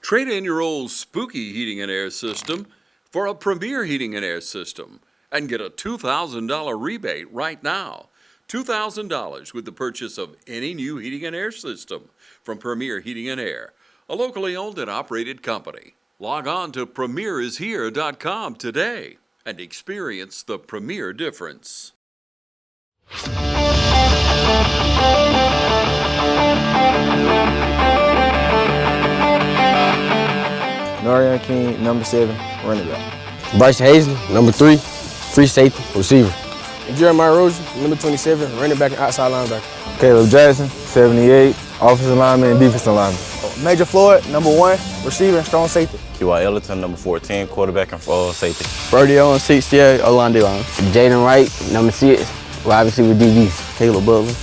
Trade in your old spooky heating and air system for a Premier heating and air system and get a $2,000 rebate right now. $2,000 with the purchase of any new heating and air system from Premier Heating and Air, a locally owned and operated company. Log on to premierishere.com today and experience the Premier difference. Norian King, number 7, running back. Bryce Hazley, number 3, free safety, receiver. Jeremiah Rozier, number 27, running back and outside linebacker. Caleb Jackson, 78, offensive lineman and defensive lineman. Major Floyd, number 1, receiver and strong safety. Q.I. Ellington, number 14, quarterback and safety. Brody Owens, 68, O-line D-line. Jaden Wright, number 6, wide receiver DB. Caleb Butler,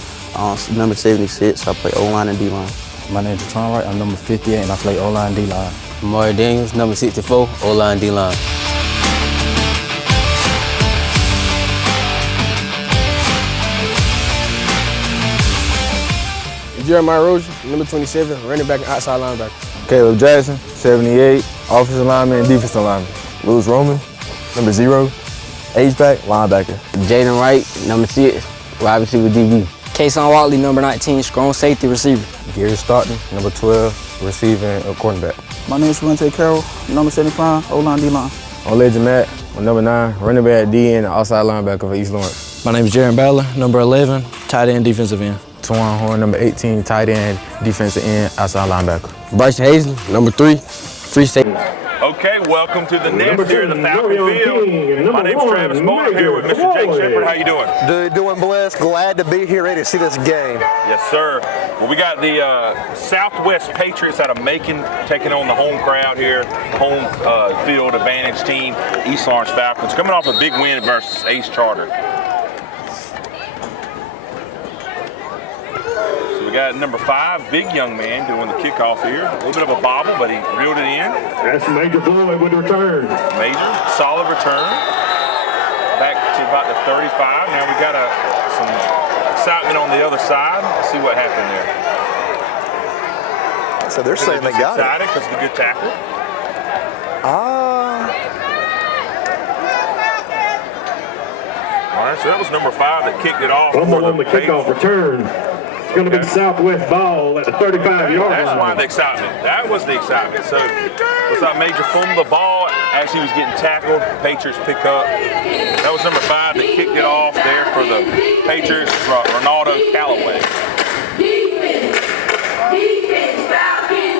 number 76, I play O-line and D-line. My name is Tron Wright, I'm number 58 and I play O-line D-line. Amari Daniels, number 64, O-line D-line. Jeremiah Rozier, number 27, running back and outside linebacker. Caleb Jackson, 78, offensive lineman and defensive lineman. Lewis Roman, number 0, H-back, linebacker. Jaden Wright, number 6, wide receiver DB. Kason Watley, number 19, strong safety, receiver. Gary Stockton, number 12, receiving cornerback. My name is Rente Carroll, number 75, O-line D-line. I'm Legend Matt, number 9, running back D and outside linebacker for East Lawrence. My name is Jaron Ballard, number 11, tight end, defensive end. Twan Horn, number 18, tight end, defensive end, outside linebacker. Bryce Hazley, number 3, free safety. Okay, welcome to the next here in the Falcon Field. My name's Travis Moore. I'm here with Mr. Jake Shepard. How you doing? Doing blessed. Glad to be here, ready to see this game. Yes, sir. Well, we got the Southwest Patriots out of Macon taking on the home crowd here, home field advantage team, East Lawrence Falcons, coming off a big win versus Ace Charter. We got number 5, big young man doing the kickoff here. A little bit of a bobble, but he reeled it in. That's Major Floyd with the return. Major, solid return. Back to about the 35. Now we got some excitement on the other side. Let's see what happened there. So they're saying they got it. Excited because of the good tackle. All right, so that was number 5 that kicked it off. Fumble on the kickoff return. Going to be Southwest ball at the 35-yard line. That's why the excitement. That was the excitement. So looks like Major fumbled the ball as he was getting tackled. Patriots pick up. That was number 5 that kicked it off there for the Patriots, Ronaldo Callaway.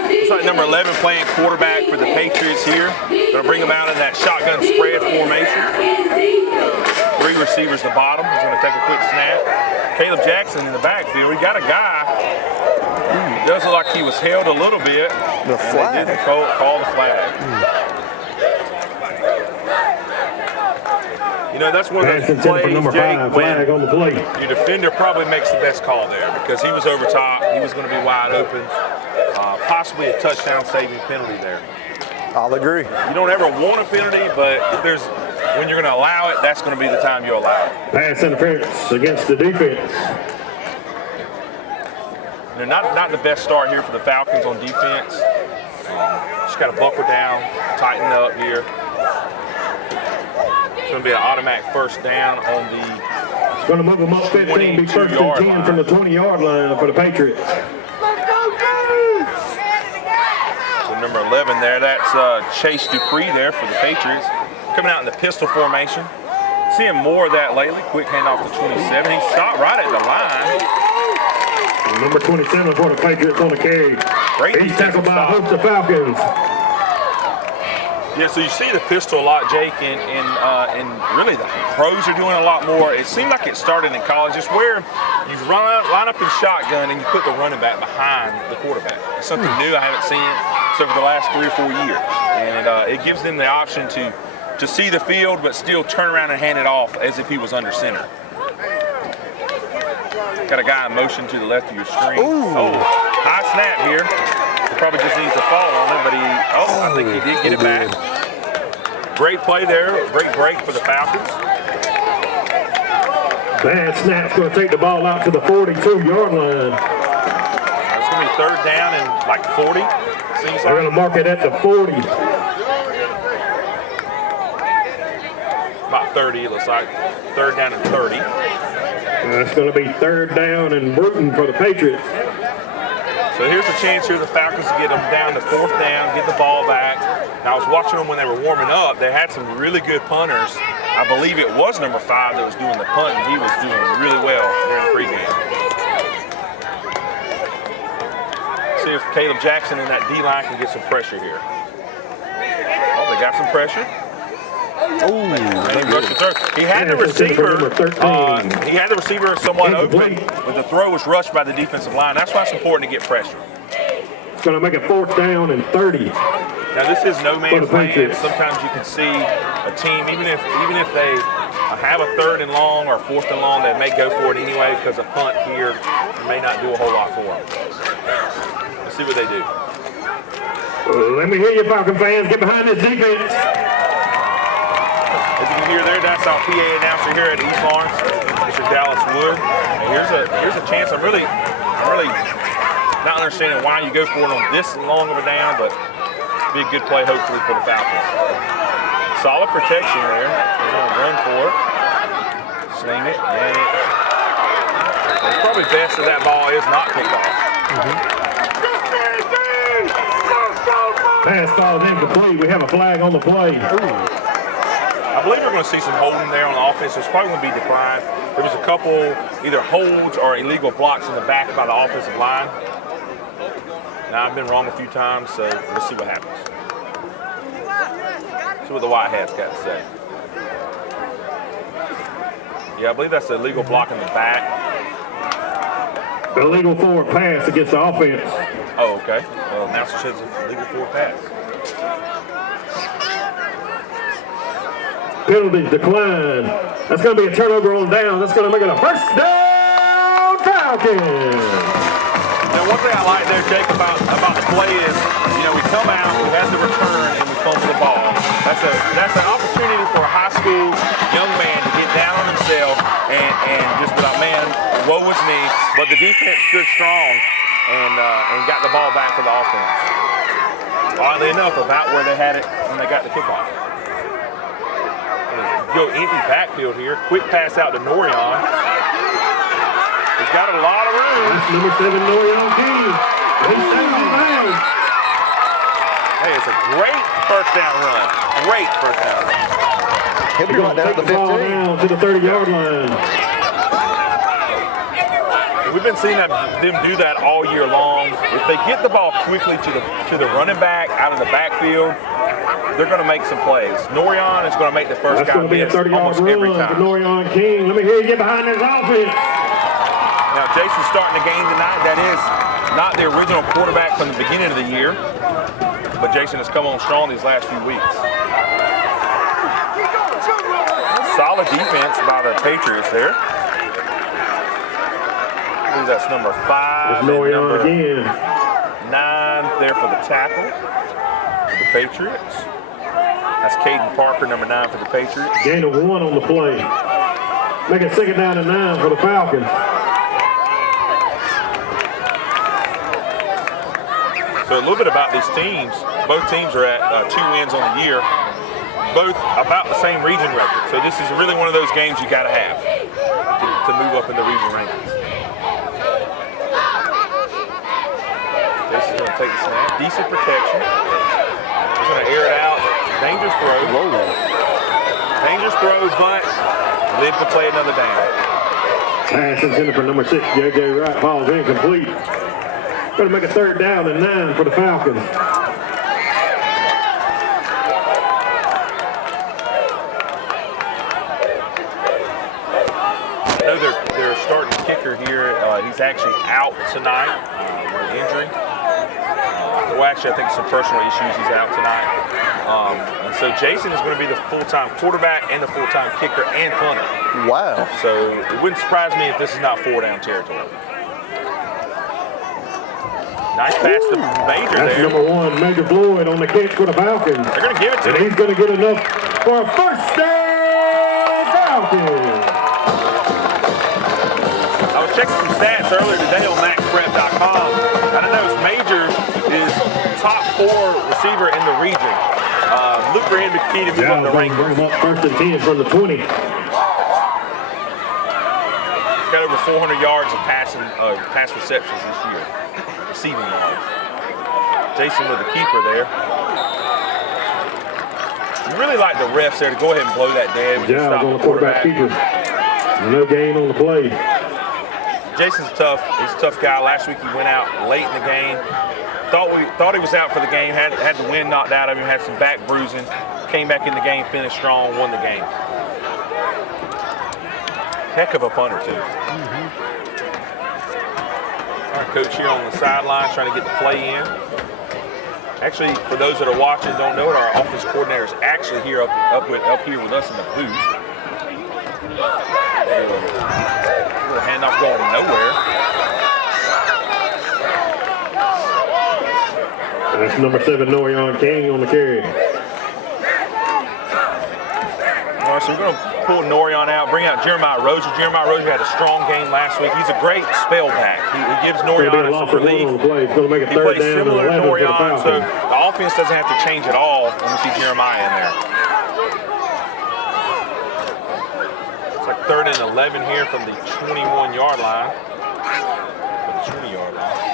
Looks like number 11 playing quarterback for the Patriots here. Going to bring him out in that shotgun spread formation. 3 receivers at the bottom. He's going to take a quick snap. Caleb Jackson in the backfield. We got a guy who does look like he was held a little bit. The flag. And they didn't call the flag. You know, that's one of those plays, number 5, flag on the plate. Your defender probably makes the best call there because he was over top. He was going to be wide open. Possibly a touchdown saving penalty there. I'll agree. You don't ever want a penalty, but if when you're going to allow it, that's going to be the time you allow it. Pass interference against the defense. You know, not the best start here for the Falcons on defense. Just got to buckle down, tighten up here. It's going to be an automatic first down on the It's going to move them up 15, be first and 10 from the 20-yard line for the Patriots. So number 11 there, that's Chase Dupree there for the Patriots. Coming out in the pistol formation. Seeing more of that lately. Quick handoff to 27. He stopped right at the line. And number 27 for the Patriots on the carry. Great. He's tackled by a host of Falcons. Yeah, so you see the pistol a lot, Jake, and really the pros are doing a lot more. It seemed like it started in college. It's where you line up in shotgun and you put the running back behind the quarterback. It's something new. I haven't seen it for the last 3 or 4 years. And it gives them the option to see the field, but still turn around and hand it off as if he was under center. Got a guy in motion to the left of your screen. Oh, high snap here. He probably just needs to fall on it, but I think he did get it back. Great play there. Great break for the Falcons. Bad snap's going to take the ball out to the 42-yard line. It's going to be 3rd down and like 40. Seems They're going to mark it at the 40. About 30, it looks like. Third down and 30. It's going to be third down and Bruton for the Patriots. So here's a chance here for the Falcons to get them down to fourth down, get the ball back. Now, I was watching them when they were warming up. They had some really good punters. I believe it was number 5 that was doing the punt, and he was doing really well during the pregame. See if Caleb Jackson and that D-line can get some pressure here. Oh, they got some pressure. He had the receiver. He had the receiver somewhat open, but the throw was rushed by the defensive line. That's why it's important to get pressure. It's going to make a fourth down and 30. Now this is no man's land. Sometimes you can see a team, even if they have a third and long or fourth and long, they may go for it anyway because a punt here may not do a whole lot for them. Let's see what they do. Let me hear you, Falcon fans. Get behind this defense. As you can hear there, that's our PA announcer here at East Lawrence, Mr. Dallas Wood. And here's a chance. I'm really not understanding why you go for it on this long of a down, but be a good play hopefully for the Falcons. Solid protection there. They're going to run for it. Sling it. And it's probably best that ball is not picked off. Pass falls incomplete. We have a flag on the play. I believe we're going to see some holding there on the offense. It's probably going to be declined. There was a couple either holds or illegal blocks in the back by the offensive line. Now, I've been wrong a few times, so let's see what happens. See what the White Hat's got to say. Yeah, I believe that's an illegal block in the back. Illegal forward pass against the offense. Oh, okay. Well, announcer says it's illegal forward pass. Penalties decline. That's going to be a turnover on down. That's going to make it a first down Falcons. Now, one thing I like there, Jake, about the play is, we come out, we have the return, and we fumble the ball. That's an opportunity for a high school young man to get down on himself and just be like, man, woe is me. But the defense stood strong and got the ball back for the offense. Oddly enough, about where they had it when they got the kickoff. Go empty backfield here. Quick pass out to Norion. He's got a lot of room. That's number 7, Norion King. Hey, it's a great first down run. Great first down run. He'll be going down to the 15. Down to the 30-yard line. We've been seeing them do that all year long. If they get the ball quickly to the running back out of the backfield, they're going to make some plays. Norion is going to make the first guy miss almost every time. Norion King. Let me hear you get behind this offense. Now, Jason's starting the game tonight. That is not the original quarterback from the beginning of the year, but Jason has come on strong these last few weeks. Solid defense by the Patriots there. I believe that's number 5 and number 9 there for the tackle for the Patriots. That's Caden Parker, number 9 for the Patriots. Gain of 1 on the play. Make it second down and 9 for the Falcons. So a little bit about these teams. Both teams are at 2 wins on the year. Both about the same region record. So this is really one of those games you got to have to move up in the region rankings. Jason's going to take the snap. Decent protection. He's going to air it out. Dangerous throw. Dangerous throw, but live to play another down. Pass intended for number 6, J.J. Wright. Ball's incomplete. Going to make a third down and 9 for the Falcons. I know they're starting the kicker here. He's actually out tonight with an injury. Well, actually, I think some personal issues. He's out tonight. And so Jason is going to be the full-time quarterback and the full-time kicker and punter. Wow. So it wouldn't surprise me if this is not 4-down territory. Nice pass to Major That's there. number 1, Major Floyd on the catch for the Falcons. They're going to give it to and him. He's going to get enough for a first down Falcons. I was checking some stats earlier today on MaxPrep.com. And I noticed Major is top 4 receiver in the region. Look for him to key to move up the rankings. Bring him up 1st and 10 from the 20. He's got over 400 yards of pass receptions this year, receiving yards. Jason with the keeper there. You really like the refs there to go ahead and blow that dead. Stop on the quarterback keeper. No gain on the play. Jason's tough. He's a tough guy. Last week he went out late in the game. Thought he was out for the game. Had the wind knocked out of him. Had some back bruising. Came back in the game, finished strong, won the game. Heck of a punter too. Our coach here on the sideline trying to get the play in. Actually, for those that are watching and don't know it, our offense coordinator is actually here up here with us in the booth. Little handoff going nowhere. That's number 7, Norion King on the carry. All right, so we're going to pull Norion out, bring out Jeremiah Rozier. Jeremiah Rozier had a strong game last week. He's a great spell back. He gives Norion some relief. He's going to make a He third plays down similar to and 11 for the Norion, so Falcons. the offense doesn't have to change at all when we see Jeremiah in there. It's like 3rd and 11 here from the 21-yard line. The 20-yard line.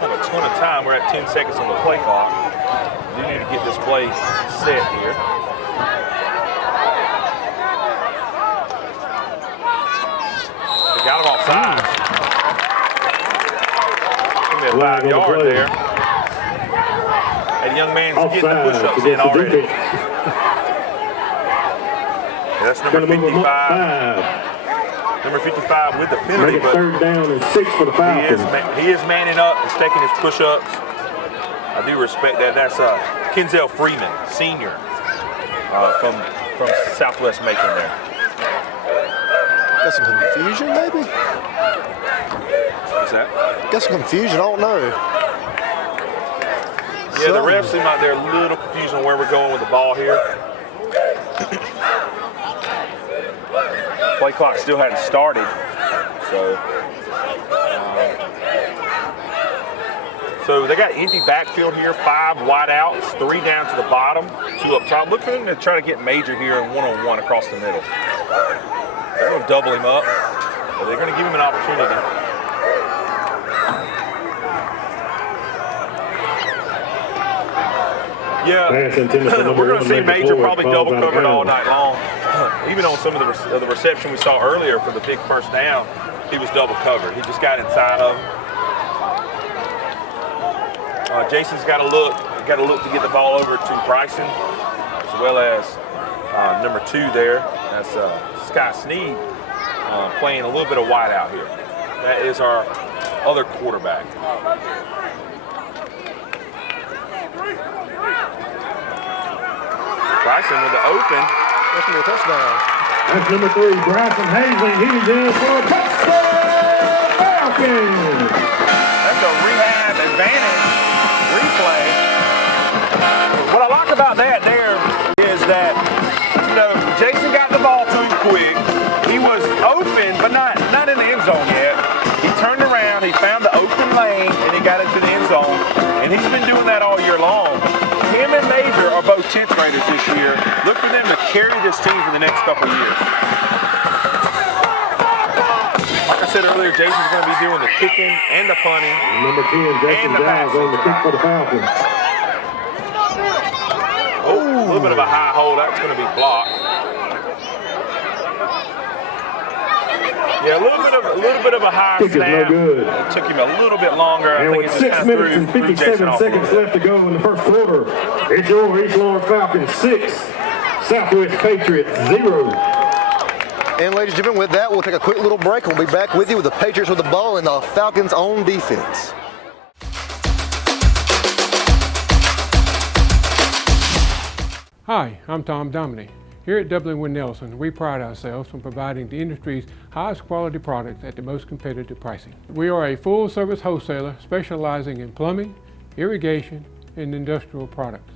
Have a ton of time. We're at 10 seconds on the play clock. We need to get this play set here. They got him offside. Give me a 5 yard there. That young man's getting the push-ups in already. That's number 55. Number 55 with the penalty, Make it 3rd down and 6 for the Falcons. He is manning up. He's taking his push-ups. I do respect that. That's Kenzel Freeman, senior, from Southwest Macon there. Got some confusion, maybe? What's that? Got some confusion, I don't know. Yeah, the refs seem like they're a little confused on where we're going with the ball here. Play clock still hadn't started, so they got empty backfield here, 5 wide outs, 3 down to the bottom, 2 up top. Look for them to try to get Major here in one-on-one across the middle. They're going to double him up, but they're going to give him an opportunity. Yeah, we're going to see Major probably double covered all night long. Even on some of the reception we saw earlier for the big first down, he was double covered. He just got inside of him. Jason's got to look to get the ball over to Bryson, as well as number 2 there. That's Sky Sneed playing a little bit of wide out here. That is our other quarterback. Bryson with the open. That's going to be a touchdown. That's number 3, Bryson Hazling. He's in for a touchdown, Falcons. That's a rehab advantage replay. What I like about that there is that, Jason got the ball to him quick. He was open, but not in the end zone yet. He turned around, he found the open lane, and he got into the end zone. And he's been doing that all year long. Him and Major are both 10th graders this year. Look for them to carry this team for the next couple of years. Like I said earlier, Jason's going to be doing the kicking and the punting. Number 10, Jason Giles on the kick for the Falcons. Oh, a little bit of a high hold. That's going to be blocked. Yeah, a little bit of a high Kick snap. is no good. It took him a little bit longer. And with 6 minutes and 57 seconds left to go in the first quarter, it's your East Lawrence Falcons 6, Southwest Patriots 0. And ladies and gentlemen, with that, we'll take a quick little break. We'll be back with you with the Patriots with the ball and the Falcons on defense. Hi, I'm Tom Dominy. Here at Dublin Wind Nelson, we pride ourselves on providing the industry's highest quality products at the most competitive pricing. We are a full-service wholesaler specializing in plumbing, irrigation, and industrial products.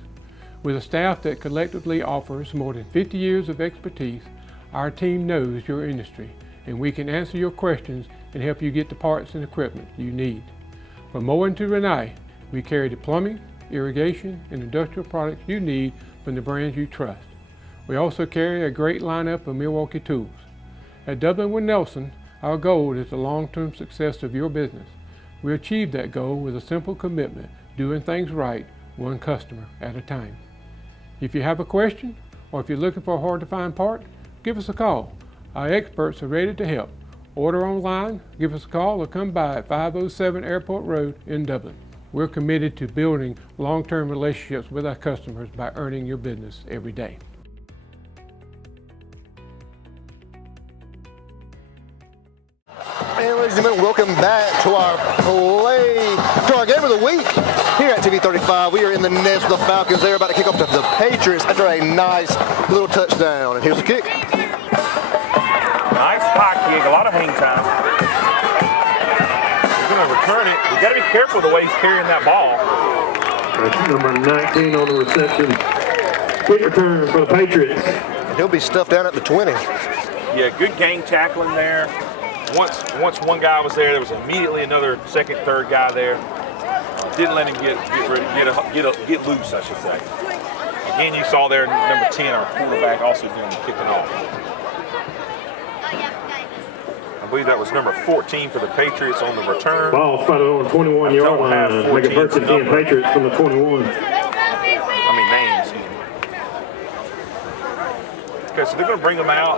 With a staff that collectively offers more than 50 years of expertise, our team knows your industry, and we can answer your questions and help you get the parts and equipment you need. From mowing to Renee, we carry the plumbing, irrigation, and industrial products you need from the brands you trust. We also carry a great lineup of Milwaukee tools. At Dublin with Nelson, our goal is the long-term success of your business. We achieve that goal with a simple commitment, doing things right, one customer at a time. If you have a question, or if you're looking for a hard-to-find part, give us a call. Our experts are ready to help. Order online, give us a call, or come by at 507 Airport Road in Dublin. We're committed to building long-term relationships with our customers by earning your business every day. And ladies and gentlemen, welcome back to our game of the week here at TV 35. We are in the nest with the Falcons. They're about to kick off to the Patriots after a nice little touchdown. And here's the kick. Nice high kick, a lot of hang time. He's going to return it. You got to be careful the way he's carrying that ball. That's number 19 on the reception. Quick return for the Patriots. And he'll be stuffed down at the 20. Yeah, good gang tackling there. Once one guy was there was immediately another second, third guy there. Didn't let him get loose, I should say. Again, you saw there number 10, our quarterback, also doing the kicking off. I believe that was number 14 for the Patriots on the return. Ball spotted on the 21-yard line. Make it first and 10 Patriots from the 21. Names. Okay, so they're going to bring them out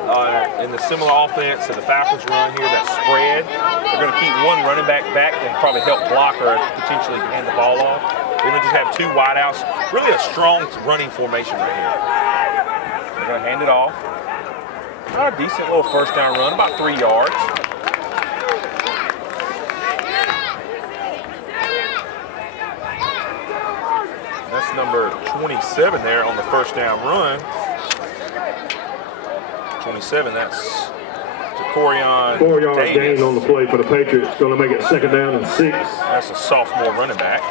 in the similar offense that the Falcons run here, that spread. They're going to keep one running back and probably help block or potentially hand the ball off. They're going to just have two wideouts. Really a strong running formation right here. They're going to hand it off. A decent little first down run, about 3 yards. That's number 27 there on the first down run. 27, that's Corian. 4-yard gain on the play for the Patriots. Going to make it second down and 6. That's a sophomore running back.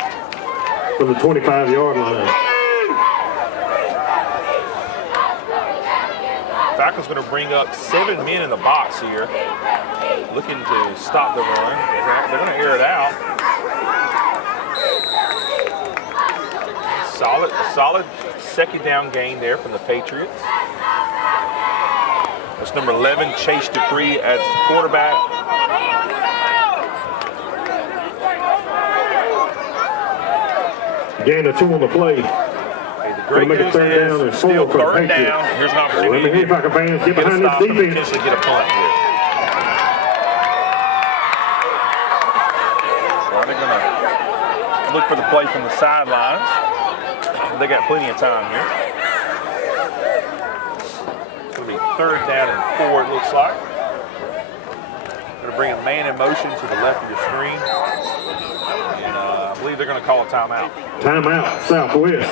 From the 25-yard line. Falcons going to bring up 7 men in the box here, looking to stop the run. They're going to air it out. Solid second down gain there from the Patriots. That's number 11, Chase Dupree as quarterback. Gain of 2 on the play. Great news is still third down. Here's an opportunity. Let me hear Falcon fans get behind this defense. Potentially get a punt here. So they're going to look for the play from the sidelines. They got plenty of time here. It's going to be third down and 4, it looks like. Going to bring a man in motion to the left of your screen. And I believe they're going to call a timeout. Timeout, Southwest.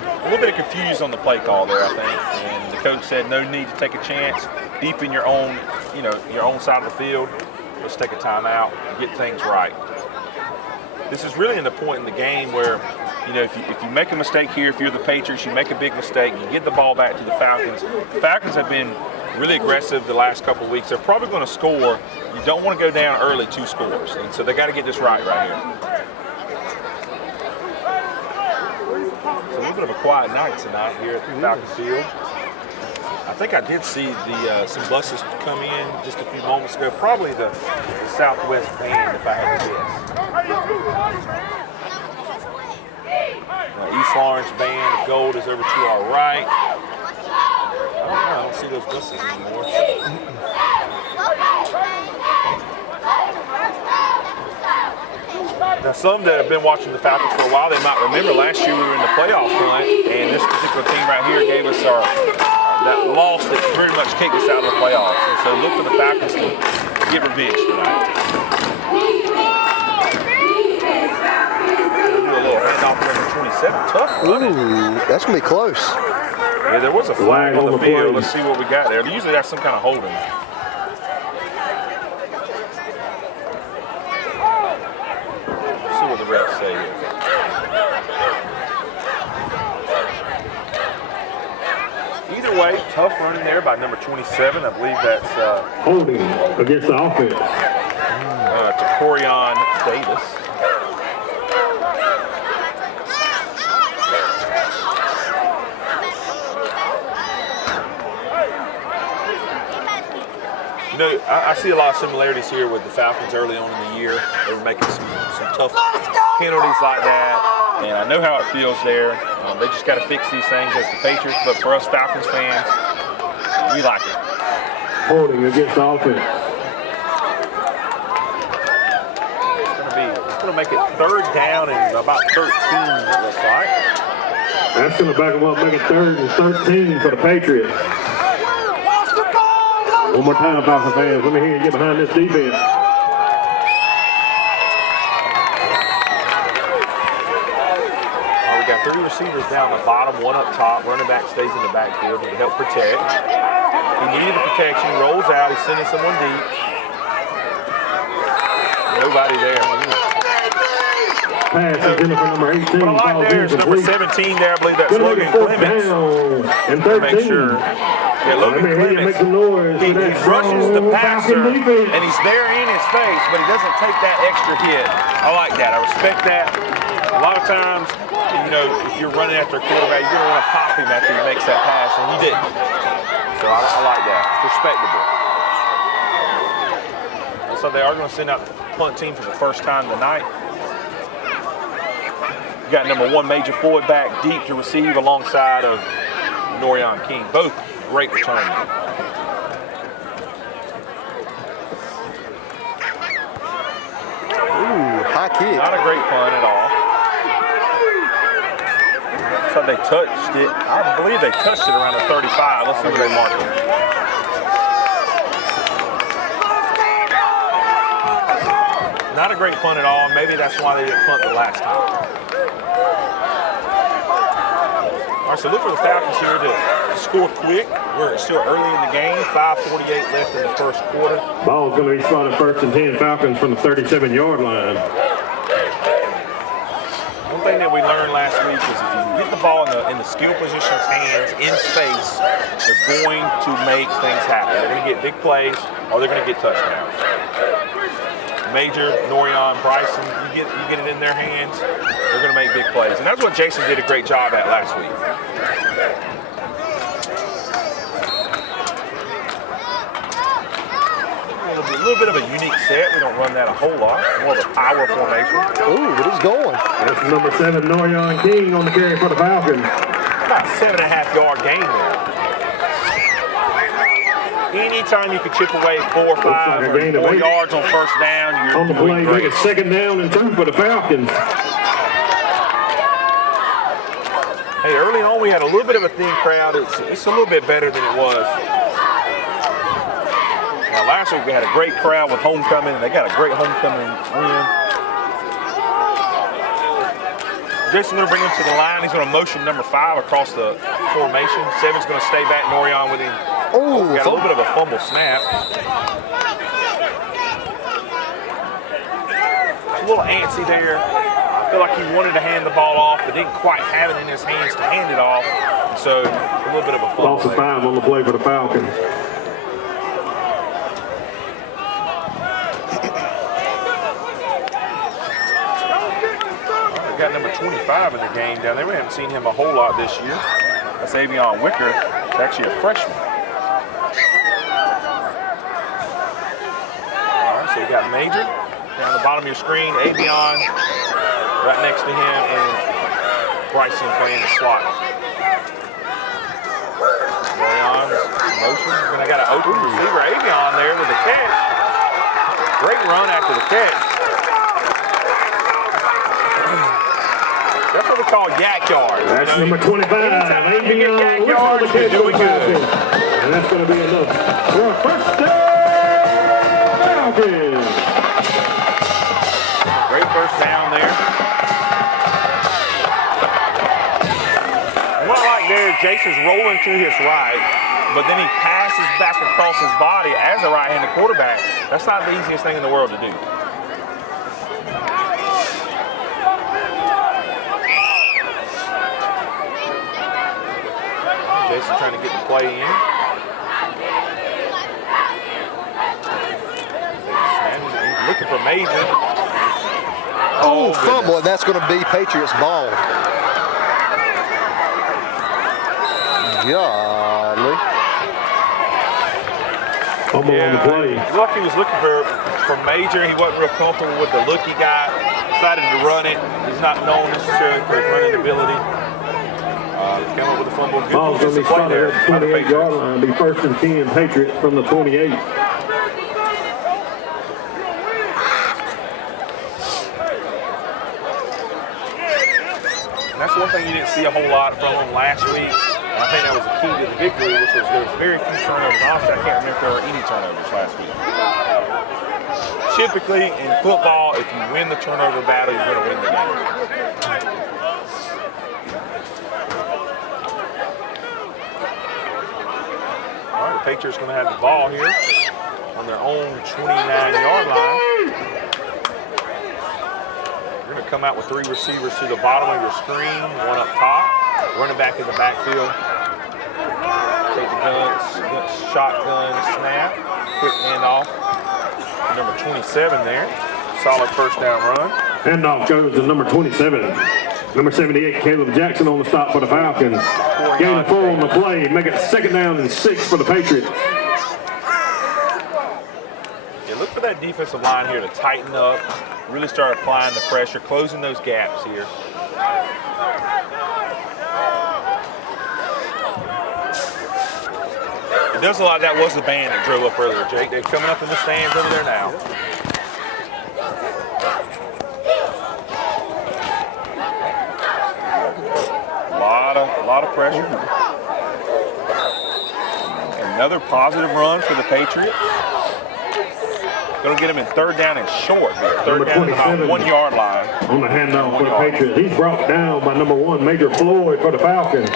A little bit of confusion on the play call there, I think. And the coach said no need to take a chance. Deep in your own, your own side of the field. Let's take a timeout and get things right. This is really in the point in the game where, if you make a mistake here, if you're the Patriots, you make a big mistake, you get the ball back to the Falcons. The Falcons have been really aggressive the last couple of weeks. They're probably going to score. You don't want to go down early 2 scores. And so they got to get this right here. It's a little bit of a quiet night tonight here at the Falcon Field. I think I did see some buses come in just a few moments ago. Probably the Southwest band, if I had to guess. East Lawrence band, the gold is over to our right. I don't see those buses anymore. Now, some that have been watching the Falcons for a while, they might remember last year we were in the playoff hunt, and this particular team right here gave us that loss that pretty much kicked us out of the playoffs. And so look for the Falcons to get revenge tonight. Do a little handoff to number 27. Tough running. Ooh, that's going to be close. Yeah, there was a flag on the field. Let's see what we got there. Usually that's some kind of holding. The refs say here. Either way, tough running there by number 27. I believe that's holding against the offense. To Corian Davis. You know, I see a lot of similarities here with the Falcons early on in the year. They were making some tough penalties like that, and I know how it feels there. They just got to fix these things as the Patriots, but for us Falcons fans, we like it. Holding against the offense. It's going to make it 3rd down and about 13, it looks like. That's going to back them up, make it 3rd and 13 for the Patriots. One more time, Falcon fans. Let me hear you get behind this defense. We got 3 receivers down the bottom, 1 up top. Running back stays in the backfield to help protect. He needed the protection. He rolls out. He's sending someone deep. Nobody there. Pass intended for number 18. What I like there is number 17 there. I believe that's Logan Clements. And 13. Make sure. Yeah, Logan Clements. He rushes the passer, and he's there in his face, but he doesn't take that extra hit. I like that. I respect that. A lot of times, you know, if you're running after a quarterback, you're going to want to pop him after he makes that pass, and he didn't. So I like that. Respectable. So they are going to send out the punt team for the first time tonight. You got number 1 Major Floyd back deep to receive alongside of Norian King. Both great return. Ooh, high kick. Not a great punt at all. So they touched it. I believe they touched it around the 35. Let's see where they marked it. Not a great punt at all. Maybe that's why they didn't punt the last time. All right, so look for the Falcons here to score quick. We're still early in the game. 5:48 left in the first quarter. Ball's going to be spotted 1st and 10 Falcons from the 37-yard line. One thing that we learned last week is if you get the ball in the skill position's hands in space, they're going to make things happen. They're going to get big plays or they're going to get touchdowns. Major, Norian, Bryson, you get it in their hands, they're going to make big plays. And that's what Jason did a great job at last week. A little bit of a unique set. We don't run that a whole lot. More of a power formation. Ooh, but he's going. That's number 7, Norian King on the carry for the Falcons. About a 7.5-yard gain there. Anytime you can chip away 4 or 5 or 4 yards on first down, you're on the play, make it 2nd down and 2 for the Falcons. Hey, early on we had a little bit of a thin crowd. It's a little bit better than it was. Now, last week we had a great crowd with homecoming. They got a great homecoming win. Jason's going to bring him to the line. He's going to motion number 5 across the formation. 7's going to stay back. Norian with him. Oh, got a little bit of a fumble snap. A little antsy there. I feel like he wanted to hand the ball off, but didn't quite have it in his hands to hand it off. And so a little bit of a fumble. Loss of 5 on the play for the Falcons. We've got number 25 in the game down there. We haven't seen him a whole lot this year. That's Avion Wicker. It's actually a freshman. So you got Major down the bottom of your screen, Avion right next to him, and Bryson playing the slot. Orion's motion. Then I got an open receiver, Avion there with the catch. Great run after the catch. That's what we call yak yard. That's number 25. Avion, you get yak yards, you're doing good. And that's going to be enough for a first down. Falcons. Great first down there. What I like there is Jason's rolling to his right, but then he passes back across his body as a right-handed quarterback. That's not the easiest thing in the world to do. Jason trying to get the play in. Looking for Major. Oh, fumble, and that's going to be Patriots ball. Golly. Fumble on the play. It looked like he was looking for Major. He wasn't real comfortable with the look he got. Decided to run it. He's not known necessarily for his running ability. Came up with a fumble. Good Ball's going to be play spotted there. at the 28-yard line. Be 1st and 10, Patriots from the 28. And that's one thing you didn't see a whole lot from him last week. And I think that was the key to the victory, which was there was very few turnovers. Honestly, I can't remember if there were any turnovers last week. Typically, in football, if you win the turnover battle, you're going to win the game. All right, the Patriots going to have the ball here on their own 29-yard line. You're going to come out with 3 receivers to the bottom of your screen, 1 up top, running back in the backfield. Take the gun, shotgun snap, quick handoff. Number 27 there. Solid first down run. Handoff goes to number 27. Number 78, Caleb Jackson on the stop for the Falcons. Gain of 4 on the play. Make it 2nd down and 6 for the Patriots. Yeah, look for that defensive line here to tighten up, really start applying the pressure, closing those gaps here. It does a lot. That was the band that drove up earlier, Jake. They're coming up in the stands over there now. A lot of pressure. Another positive run for the Patriots. Going to get him in 3rd down and short here. 3rd down at about 1 yard line. On the handoff for the Patriots. He's brought down by number 1, Major Floyd for the Falcons.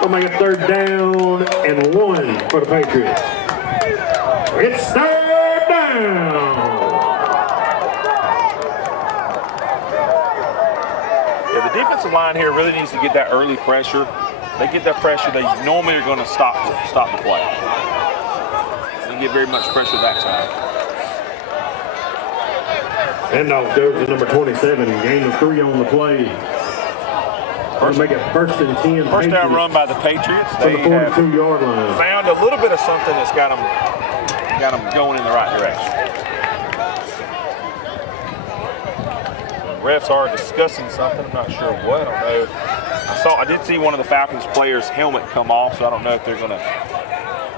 We'll make it 3rd down and 1 for the Patriots. It's 3rd down. Yeah, the defensive line here really needs to get that early pressure. They get that pressure, they normally are going to stop the play. They didn't get very much pressure that time. Handoff goes to number 27. Gain of 3 on the play. First, make it 1st and 10. First down run by the Patriots. They the 42-yard line. Found a little bit of something that's got them going in the right direction. Refs are discussing something. I'm not sure what. I don't know. I did see one of the Falcons players' helmet come off, so I don't know if they're going to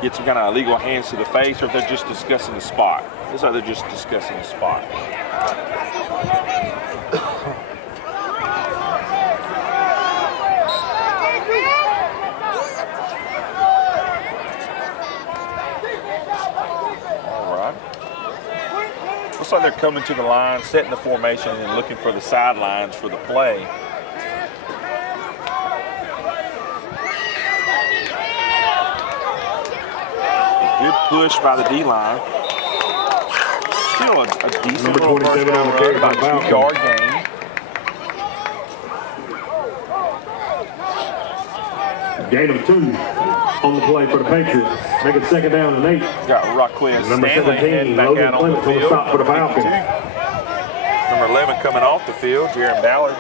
get some kind of illegal hands to the face or if they're just discussing the spot. Looks like they're just discussing the spot. Looks like they're coming to the line, setting the formation, and looking for the sidelines for the play. A good push by the D-line. Still a decent little first down run, about a 2-yard gain. Gain of 2 on the play for the Patriots. Make it 2nd down and 8. Got Rockwell Number Stanley 17, back Logan out on the Clement field. the stop for the Falcons. Number 11 coming off the field, Jaron Ballard.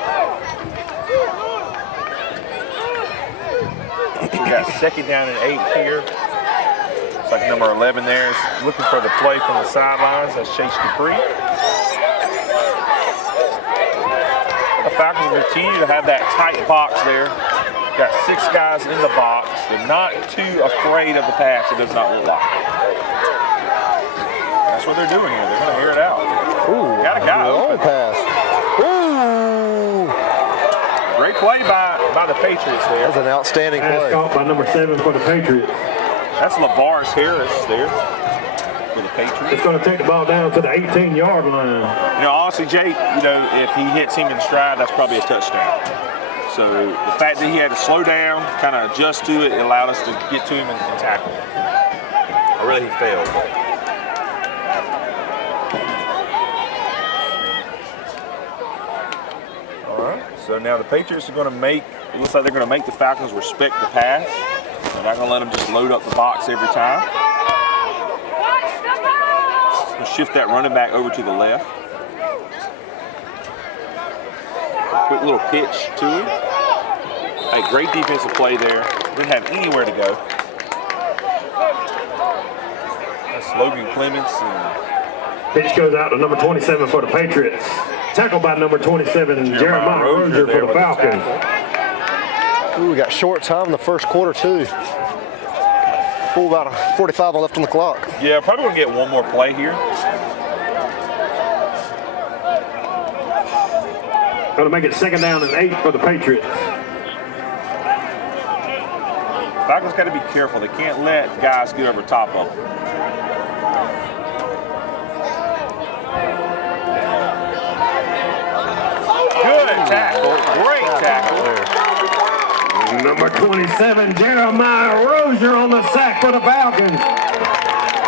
We got 2nd down and 8 here. Looks like number 11 there is looking for the play from the sidelines. That's Chase Dupree. The Falcons will continue to have that tight box there. Got 6 guys in the box. They're not too afraid of the pass, it does not look like. That's what they're doing here. They're going to air it out. Ooh, got a guy open. pass. Ooh. Great play by the Patriots there. That's an outstanding Pass play. caught by number 7 for the Patriots. That's LaVaris Harris there for the Patriots. It's going to take the ball down to the 18-yard line. You know, honestly, Jake, if he hits him in stride, that's probably a touchdown. So the fact that he had to slow down, kind of adjust to it, allowed us to get to him and tackle him. Or really, he failed. All right, so now the Patriots are going to it looks like they're going to make the Falcons respect the pass. They're not going to let them just load up the box every time. We'll shift that running back over to the left. Quick little pitch to him. Hey, great defensive play there. Didn't have anywhere to go. That's Logan Clements. Pitch goes out to number 27 for the Patriots. Tackled by number 27, Jeremiah Rozier for the Falcons. Ooh, we got short time in the first quarter, too. Full about 45 left on the clock. Yeah, probably going to get one more play here. Going to make it 2nd down and 8 for the Patriots. Falcons got to be careful. They can't let guys get over top of them. Good tackle. Great tackle. Number 27, Jeremiah Rozier on the sack for the Falcons.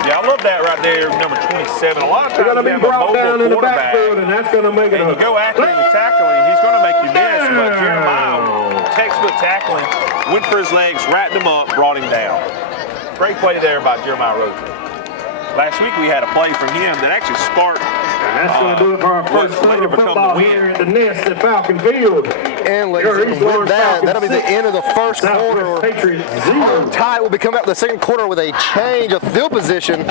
Yeah, I love that right there, number 27. A lot of times they're going to be brought down in the backfield, and that's going to make it. And you go after him and tackle him, he's going to make you miss. But Jeremiah, textbook tackling, went for his legs, wrapped him up, brought him down. Great play there by Jeremiah Rozier. Last week we had a play from him that actually sparked. And that's going to do it for our first quarter of football here at the Nest at Falcon Field. And ladies and gentlemen, with that, that'll be the end of the first quarter. Patriots 0. Tide will be coming out in the second quarter with a change of field position.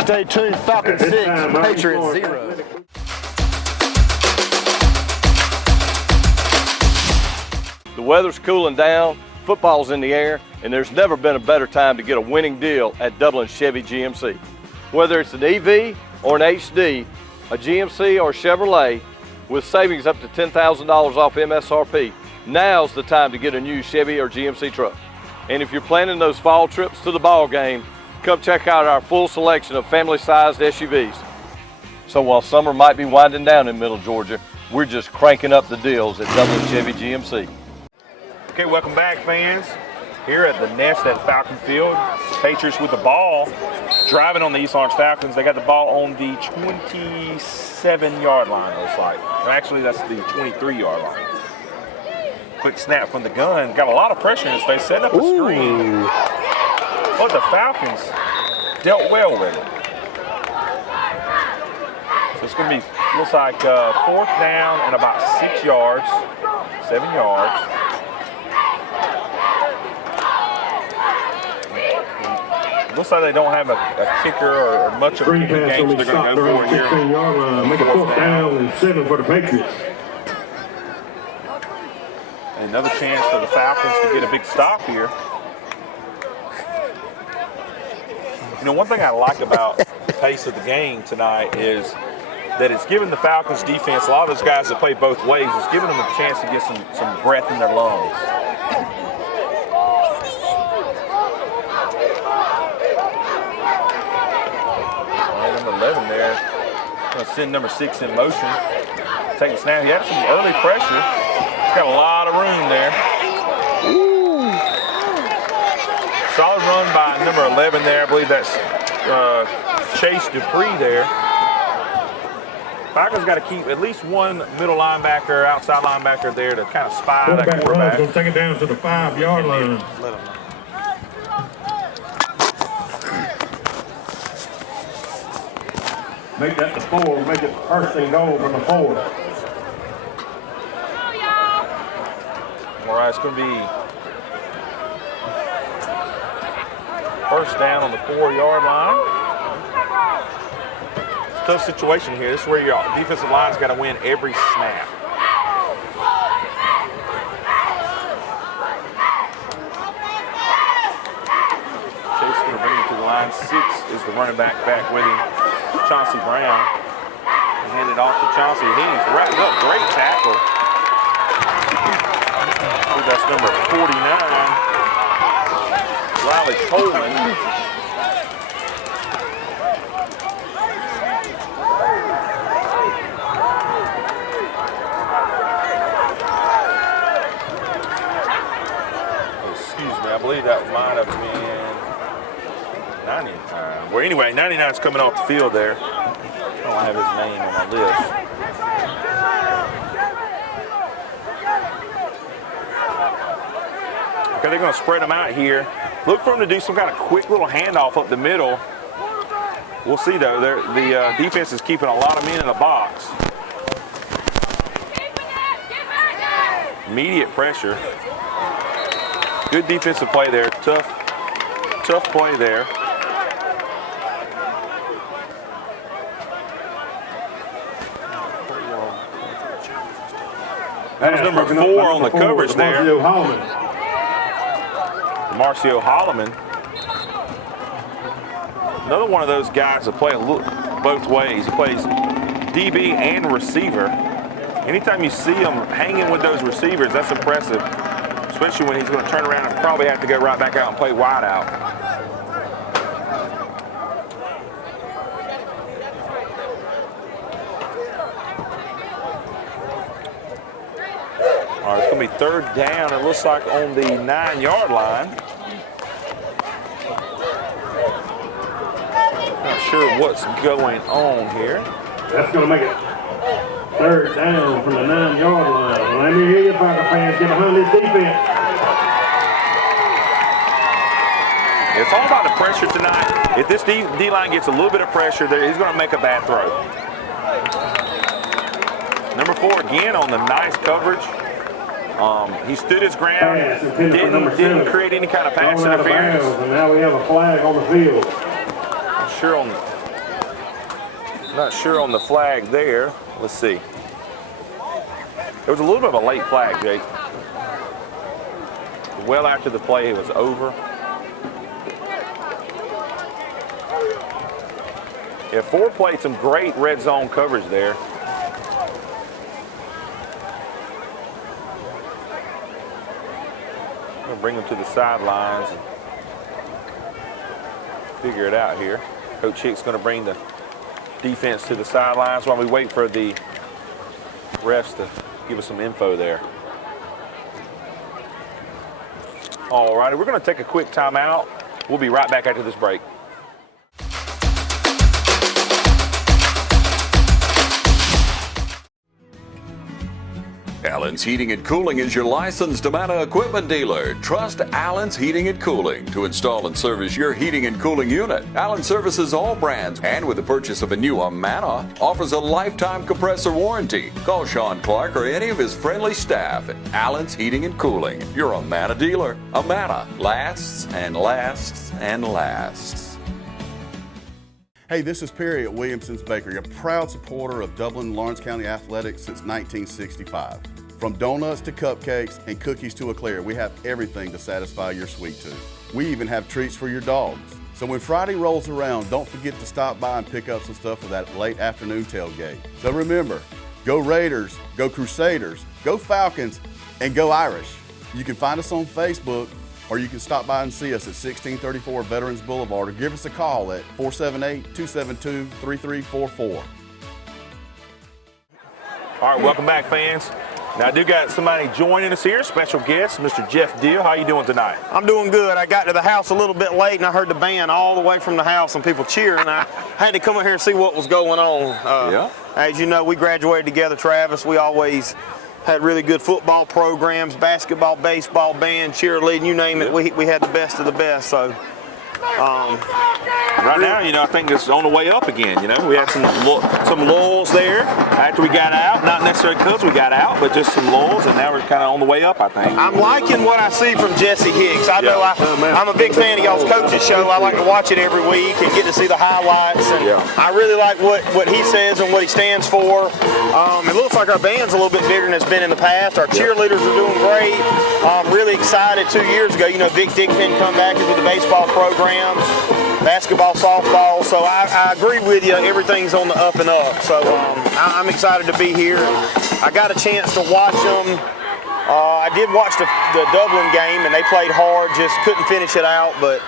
Stay tuned, Falcons 6, Patriots 0. The weather's cooling down, football's in the air, and there's never been a better time to get a winning deal at Dublin Chevy GMC. Whether it's an EV or an HD, a GMC or Chevrolet, with savings up to $10,000 off MSRP, now's the time to get a new Chevy or GMC truck. And if you're planning those fall trips to the ball game, come check out our full selection of family-sized SUVs. So while summer might be winding down in Middle Georgia, we're just cranking up the deals at Dublin Chevy GMC. Okay, welcome back, fans. Here at the Nest at Falcon Field, Patriots with the ball, driving on the East Lawrence Falcons. They got the ball on the 27-yard line, looks like. Actually, that's the 23-yard line. Quick snap from the gun. Got a lot of pressure in his face, setting up a screen. But the Falcons dealt well with it. So it's going to be, looks like 4th down and about 6 yards, 7 yards. Looks like they don't have a kicker or much of a kicking game, so they're going to go for it here. 16-yard line. Make it 4th down and 7 for the Patriots. Another chance for the Falcons to get a big stop here. You know, one thing I like about the pace of the game tonight is that it's giving the Falcons defense, a lot of those guys that play both ways, it's giving them a chance to get some breath in their lungs. Number 11 there, going to send number 6 in motion. Take the snap. He had some early pressure. He's got a lot of room there. Ooh. Solid run by number 11 there. I believe that's Chase Dupree there. Falcons got to keep at least one middle linebacker, outside linebacker there to kind of spy that quarterback. Going to take it down to the 5-yard line. Make that the 4. Make it 1st and goal from the 4. All right, it's going to be 1st down on the 4-yard line. Tough situation here. This is where your defensive line's got to win every snap. Chase going to bring it to the line. 6 is the running back with him, Chauncey Brown. Hand it off to Chauncey. He's wrapped up. Great tackle. That's number 49, Riley Coleman. I believe that might have been 99. Well, anyway, 99's coming off the field there. I don't have his name on my list. Okay, they're going to spread them out here. Look for them to do some kind of quick little handoff up the middle. We'll see, though. The defense is keeping a lot of men in the box. immediate pressure. Good defensive play there. Tough play there. That was number 4 on the coverage there. Marcio Holloman. Another one of those guys that play both ways. He plays DB and receiver. Anytime you see him hanging with those receivers, that's impressive, especially when he's going to turn around and probably have to go right back out and play wide out. All right, it's going to be 3rd down, it looks like, on the 9-yard line. Not sure what's going on here. That's going to make it 3rd down from the 9-yard line. Let me hear you, Falcon fans. Get behind this defense. It's all about the pressure tonight. If this D-line gets a little bit of pressure, he's going to make a bad throw. Number 4 again on the nice coverage. He stood his ground, didn't create any kind of pass interference. And now we have a flag on the field. Not sure on the flag there. Let's see. It was a little bit of a late flag, Jake. Well after the play, it was over. Yeah, Ford played some great red zone coverage there. I'm going to bring them to the sidelines and figure it out here. Coach Hick's going to bring the defense to the sidelines while we wait for the refs to give us some info there. All righty, we're going to take a quick timeout. We'll be right back after this break. Allen's Heating and Cooling is your licensed Amana equipment dealer. Trust Allen's Heating and Cooling to install and service your heating and cooling unit. Allen services all brands, and with the purchase of a new Amana, offers a lifetime compressor warranty. Call Sean Clark or any of his friendly staff at Allen's Heating and Cooling, your Amana dealer. Amana lasts and lasts and lasts. Hey, this is Perry at Williamson's Bakery, a proud supporter of Dublin and Lawrence County athletics since 1965. From donuts to cupcakes and cookies to eclair, we have everything to satisfy your sweet tooth. We even have treats for your dogs. So when Friday rolls around, don't forget to stop by and pick up some stuff for that late afternoon tailgate. So remember, go Raiders, go Crusaders, go Falcons, and go Irish. You can find us on Facebook, or you can stop by and see us at 1634 Veterans Boulevard, or give us a call at 478-272-3344. All right, welcome back, fans. Now, I do got somebody joining us here, special guest, Mr. Jeff Deal. How you doing tonight? I'm doing good. I got to the house a little bit late, and I heard the band all the way from the house and people cheering. I had to come up here and see what was going on. As you know, we graduated together, Travis. We always had really good football programs, basketball, baseball, band, cheerleading, you name it. We had the best of the best. So right now, you know, I think it's on the way up again. You know, we had some lulls there after we got out, not necessarily because we got out, but just some lulls, and now we're kind of on the way up, I think. I'm liking what I see from Jesse Hicks. I know I'm a big fan of y'all's coaches show. I like to watch it every week and get to see the highlights. And I really like what he says and what he stands for. It looks like our band's a little bit bigger than it's been in the past. Our cheerleaders are doing great. I'm really excited. 2 years ago, you know, Vic Dickman come back into the baseball program, basketball, softball. So I agree with you. Everything's on the up and up. So I'm excited to be here. I got a chance to watch them. I did watch the Dublin game, and they played hard, just couldn't finish it out. But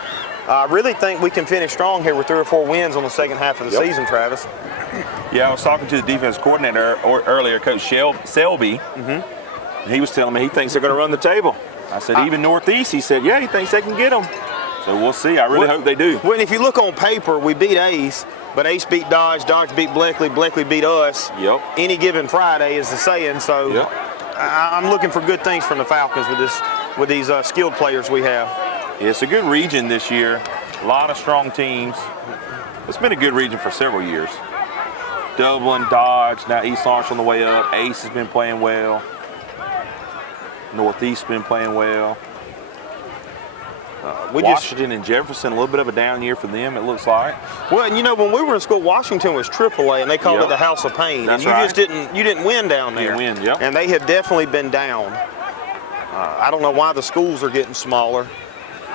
I really think we can finish strong here with 3 or 4 wins on the second half of the season, Travis. Yeah, I was talking to the defense coordinator earlier, Coach Selby. He was telling me he thinks they're going to run the table. I said, even Northeast, he said, yeah, he thinks they can get them. So we'll see. I really hope they do. Well, if you look on paper, we beat Ace, but Ace beat Dodge, Dodge beat Bleckley, Bleckley beat us. Any given Friday is the saying. So I'm looking for good things from the Falcons with these skilled players we have. Yeah, it's a good region this year. A lot of strong teams. It's been a good region for several years. Dublin, Dodge, now East Lawrence on the way up. Ace has been playing well. Northeast been playing well. Washington and Jefferson, a little bit of a down year for them, it looks like. Well, and you know, when we were in school, Washington was AAA, and they called it the House of Pain. That's and you right. just didn't win down there. Didn't win, yep. And they have definitely been down. I don't know why the schools are getting smaller,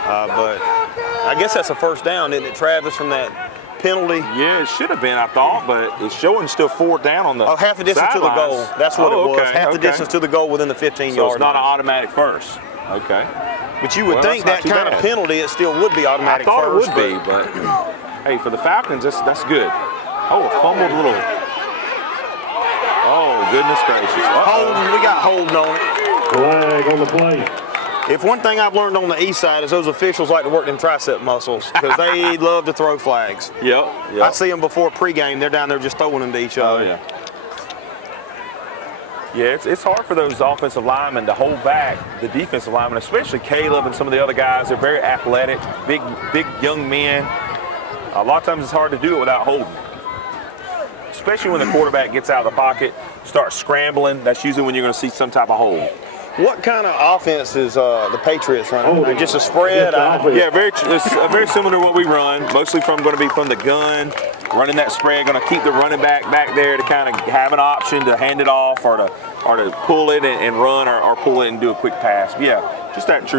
but I guess that's a first down, isn't it, Travis, from that penalty? Yeah, it should have been, I thought, but it's showing still 4th down on the half the distance to the goal. That's what it was. Okay, half the distance to the goal within the 15-yard line. So it's not an automatic first. Okay. But you would think that kind of penalty, it still would be automatic first. I thought first, it would be, but hey, for the Falcons, that's good. Oh, a fumbled little. Oh, goodness gracious. Holding, we got holding on it. Flag on the play. If one thing I've learned on the east side is those officials like to work them tricep muscles because they love to throw flags. Yep. I see them before pregame. They're down there just throwing them to each other. Oh, yeah. Yeah, it's hard for those offensive linemen to hold back the defensive linemen, especially Caleb and some of the other guys. They're very athletic, big young men. A lot of times it's hard to do it without holding. Especially when the quarterback gets out of the pocket, starts scrambling. That's usually when you're going to see some type of hold. What kind of offense is the Patriots running? Just a spread? Yeah, it's very similar to what we run. Mostly going to be from the gun, running that spread. Going to keep the running back there to kind of have an option to hand it off or to pull it and run or pull it and do a quick pass. Yeah, just that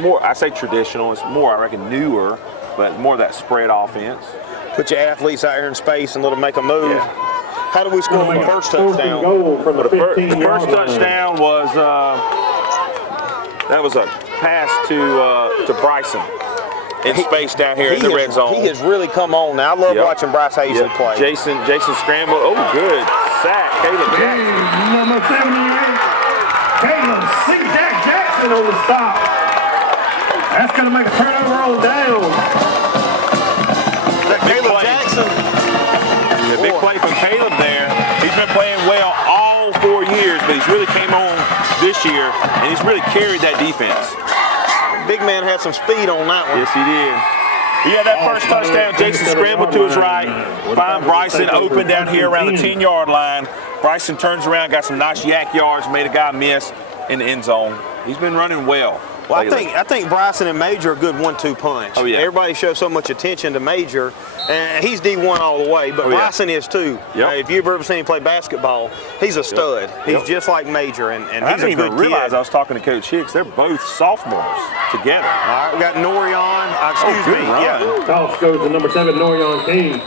more. I say traditional. It's more, I reckon, newer, but more that spread offense. Put your athletes out here in space and let them make a move. Yeah. How do we score the first touchdown? The first touchdown was that was a pass to Bryson in space down here in the red zone. He has really come on now. I love watching Bryce Hazlett play. Jason scrambled. Oh, good sack. Caleb Jackson. Number 78, Caleb C. Jackson on the stop. That's going to make a turnover on down. Caleb Jackson. Yeah, big play from Caleb there. He's been playing well all 4 years, but he's really came on this year, and he's really carried that defense. Big man had some speed on that one. Yes, he did. Yeah, that first touchdown, Jason scrambled to his right, find Bryson open down here around the 10-yard line. Bryson turns around, got some nice yak yards, made a guy miss in the end zone. He's been running well. Well, I think Bryson and Major are a good 1-2 punch. Oh, yeah. Everybody shows so much attention to Major, and he's D1 all the way, but Bryson is too. Yep. If you've ever seen him play basketball, he's a stud. He's just like Major, and I he's a didn't good even realize kid. I was talking to Coach Hicks. They're both sophomores together. All right, we got Norion. Excuse me. Run. Yeah. Toss goes to number 7, Norion King.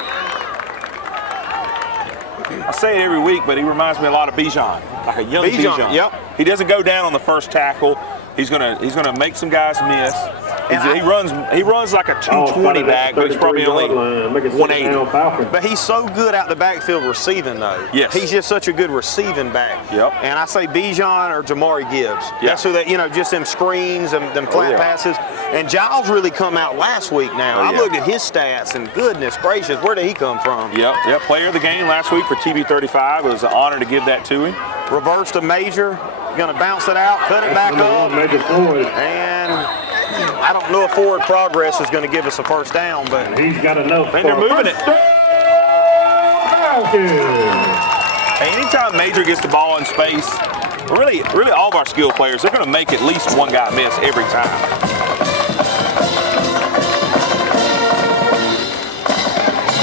I say it every week, but he reminds me a lot of Bijan, like a young Bijan. Yep. He doesn't go down on the first tackle. He's gonna make some guys miss. He runs like a 220 back, but he's probably only 180. But he's so good out the backfield receiving, though. Yes. He's just such a good receiving back. Yep. And I say Bijan or Jamari Gibbs. Yep. That's who that, just them screens and them flat passes. And Giles really come out last week now. I looked at his stats, and goodness gracious, where did he come from? Yep. Player of the game last week for TB35. It was an honor to give that to him. Reverse to Major. Going to bounce it out, cut it back up. And I don't know if forward progress is going to give us a first down, but he's got enough. And they're moving it. Hey, anytime Major gets the ball in space, really all of our skill players, they're going to make at least one guy miss every time.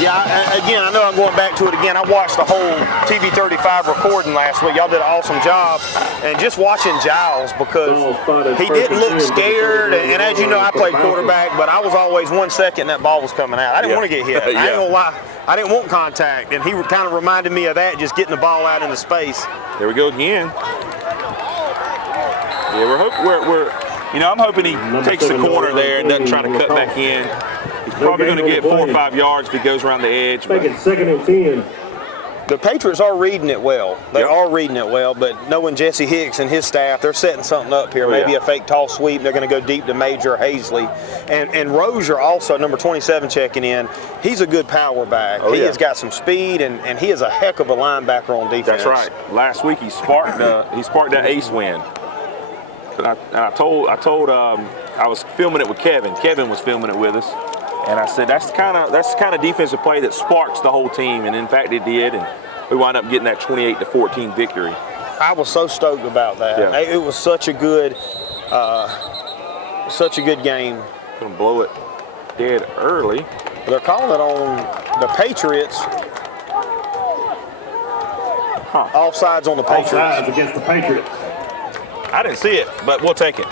Yeah, again, I know I'm going back to it again. I watched the whole TV35 recording last week. Y'all did an awesome job. And just watching Giles, because he didn't look scared. And as you know, I played quarterback, but I was always 1 second that ball was coming out. I didn't want to get hit. I ain't gonna lie. I didn't want contact. And he kind of reminded me of that, just getting the ball out into space. There we go again. Yeah, I'm hoping he takes the corner there and doesn't try to cut back in. He's probably going to get 4 or 5 yards if he goes around the edge. Make it 2nd and 10. The Patriots are reading it well. They are reading it well, but knowing Jesse Hicks and his staff, they're setting something up here. Maybe a fake toss sweep. They're going to go deep to Major Hazley. And Rozier also, number 27, checking in. He's a good power back. He has got some speed, and he is a heck of a linebacker on defense. That's right. Last week he sparked that ace win. And I was filming it with Kevin. Kevin was filming it with us. And I said, that's the kind of defensive play that sparks the whole team. And in fact, it did. And we wound up getting that 28-14 victory. I was so stoked about that. Yeah. It was such a good game. Gonna blow it dead early. They're calling it on the Patriots. Offsides on the Patriots. Offsides against the Patriots. I didn't see it, but we'll take it.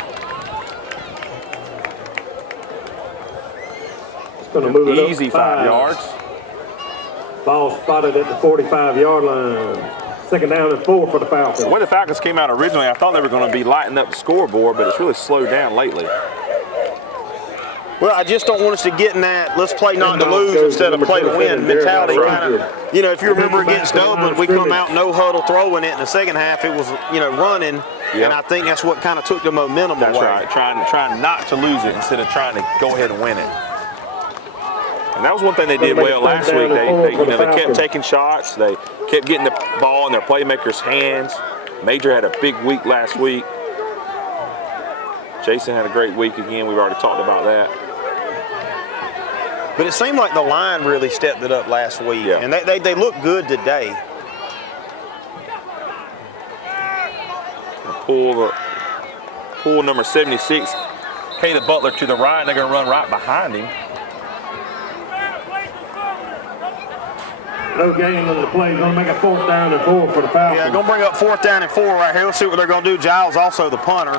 It's going to move it up Easy 5 yards. Ball spotted at the 45-yard line. 2nd down and 4 for the Falcons. The way the Falcons came out originally, I thought they were going to be lighting up the scoreboard, but it's really slowed down lately. Well, I just don't want us to get in that let's play not to lose instead of play to win mentality. Kind of, you know, if you remember against Dublin, we come out no huddle throwing it in the second half. It was, you know, running, and I think that's what kind of took the momentum away. That's right, trying not to lose it instead of trying to go ahead and win it. And that was one thing they did well last week. They kept taking shots. They kept getting the ball in their playmakers' hands. Major had a big week last week. Jason had a great week again. We've already talked about that. But it seemed like the line really stepped it up last week, and they look good today. Pull number 76, Caleb Butler to the right, and they're going to run right behind him. No gain on the play. Going to make a 4th down and 4 for the Falcons. Yeah, going to bring up 4th down and 4 right here. Let's see what they're going to do. Giles also the punter.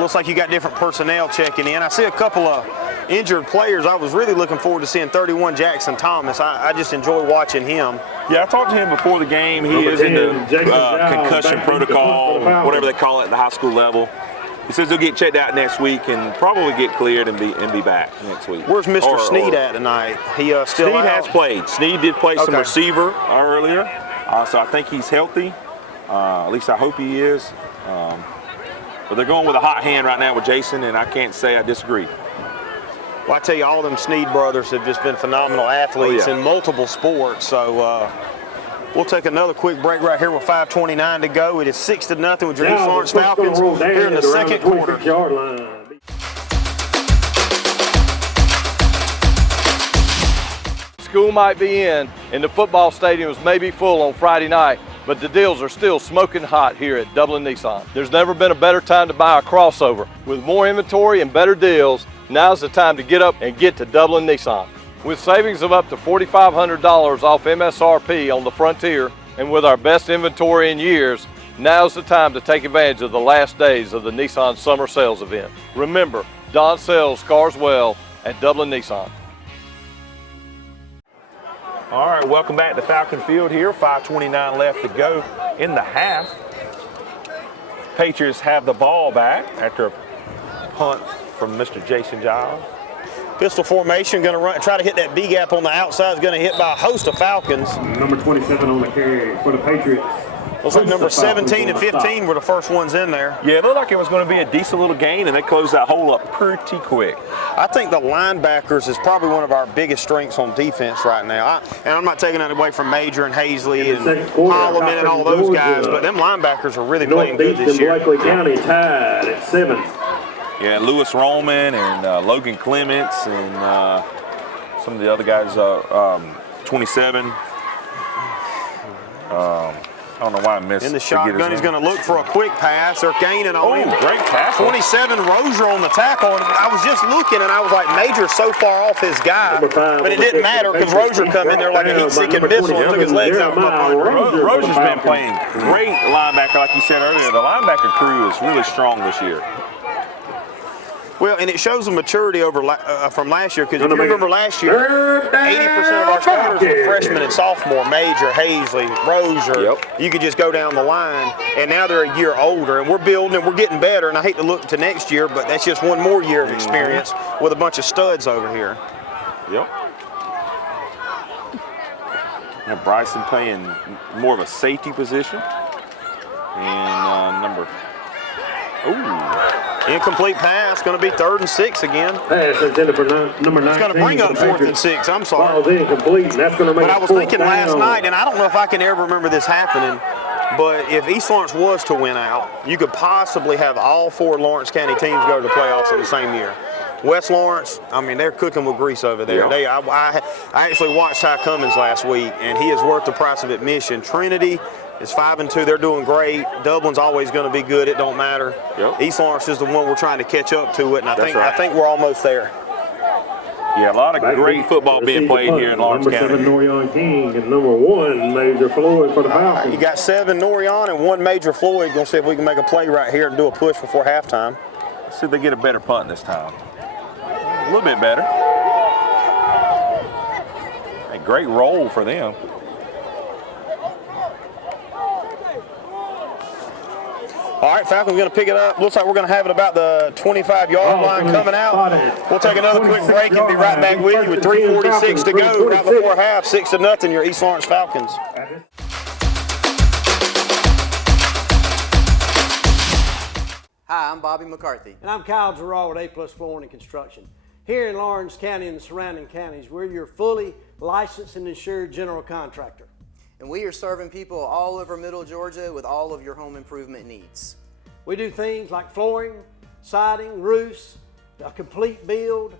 Looks like you got different personnel checking in. I see a couple of injured players. I was really looking forward to seeing 31 Jackson Thomas. I just enjoy watching him. Yeah, I talked to him before the game. He is in the concussion protocol, whatever they call it at the high school level. He says he'll get checked out next week and probably get cleared and be back next week. Where's Mr. Sneed at tonight? He still Sneed out? has played. Sneed did play some receiver earlier, so I think he's healthy. At least I hope he is. But they're going with a hot hand right now with Jason, and I can't say I disagree. Well, I tell you, all them Sneed brothers have just been phenomenal athletes in multiple sports. So we'll take another quick break right here with 5:29 to go. It is 6-0 with your East Lawrence Falcons here in the second quarter. School might be in, and the football stadiums may be full on Friday night, but the deals are still smoking hot here at Dublin Nissan. There's never been a better time to buy a crossover. With more inventory and better deals, now's the time to get up and get to Dublin Nissan. With savings of up to $4,500 off MSRP on the Frontier, and with our best inventory in years, now's the time to take advantage of the last days of the Nissan Summer Sales event. Remember, Don sells cars well at Dublin Nissan. All right, welcome back to Falcon Field here. 5:29 left to go in the half. Patriots have the ball back after a punt from Mr. Jason Giles. Pistol formation, going to try to hit that B gap on the outside. Is going to hit by a host of Falcons. Number 27 on the carry for the Patriots. Looks like number 17 and 15 were the first ones in there. Yeah, it looked like it was going to be a decent little gain, and they closed that hole up pretty quick. I think the linebackers is probably one of our biggest strengths on defense right now. And I'm not taking that away from Major and Hazley and Holloman and all those guys, but them linebackers are really playing good this year. Blakely County tied at 7. Yeah, Lewis Roman and Logan Clements and some of the other guys, 27. I don't know why I missed. In the shotgun, he's going to look for a quick pass. They're gaining on him. Great tackle. 27, Rozier on the tackle. And I was just looking, and I was like, Major's so far off his guy. But it didn't matter because Rozier come in there like a heat-seeking missile and took his legs out from up under him. Rozier's been playing great linebacker, like you said earlier. The linebacker crew is really strong this year. Well, and it shows the maturity over from last year, because if you remember last year, 80% of our starters were freshmen and sophomore, Major, Hazley, Rozier. Yep. You could just go down the line, and now they're a year older, and we're building and we're getting better, and I hate to look to next year, but that's just one more year of experience with a bunch of studs over here. Yep. Now Bryson playing more of a safety position. And incomplete pass, going to be 3rd and 6 again. Pass intended for number 19. It's going to bring up 4th and 6. I'm sorry. Ball's incomplete, and that's going to make But I was thinking last night, and I don't know if I can ever remember this happening, but if East Lawrence was to win out, you could possibly have all 4 Lawrence County teams go to the playoffs in the same year. West Lawrence, I mean, they're cooking with grease over there. I actually watched Ty Cummins last week, and he is worth the price of admission. Trinity, is 5-2. They're doing great. Dublin's always going to be good. It don't matter. Yep. East Lawrence is the one we're trying to catch up to it, and That's right. I think we're almost there. Yeah, a lot of great football being played here in Lawrence County. Number 7, Norion King, and number 1, Major Floyd for the Falcons. You got 7 Norion and 1 Major Floyd. Gonna see if we can make a play right here and do a push before halftime. Let's see if they get a better punt this time. A little bit better. A great roll for them. All right, Falcons going to pick it up. Looks like we're going to have it about the 25-yard line coming out. We'll take another quick break and be right back with you with 3:46 to go right before half. 6-0, your East Lawrence Falcons. Hi, I'm Bobby McCarthy. And I'm Kyle Gerard with A+ Flooring and Construction. Here in Lawrence County and the surrounding counties, we're your fully licensed and insured general contractor. And we are serving people all over Middle Georgia with all of your home improvement needs. We do things like flooring, siding, roofs, a complete build,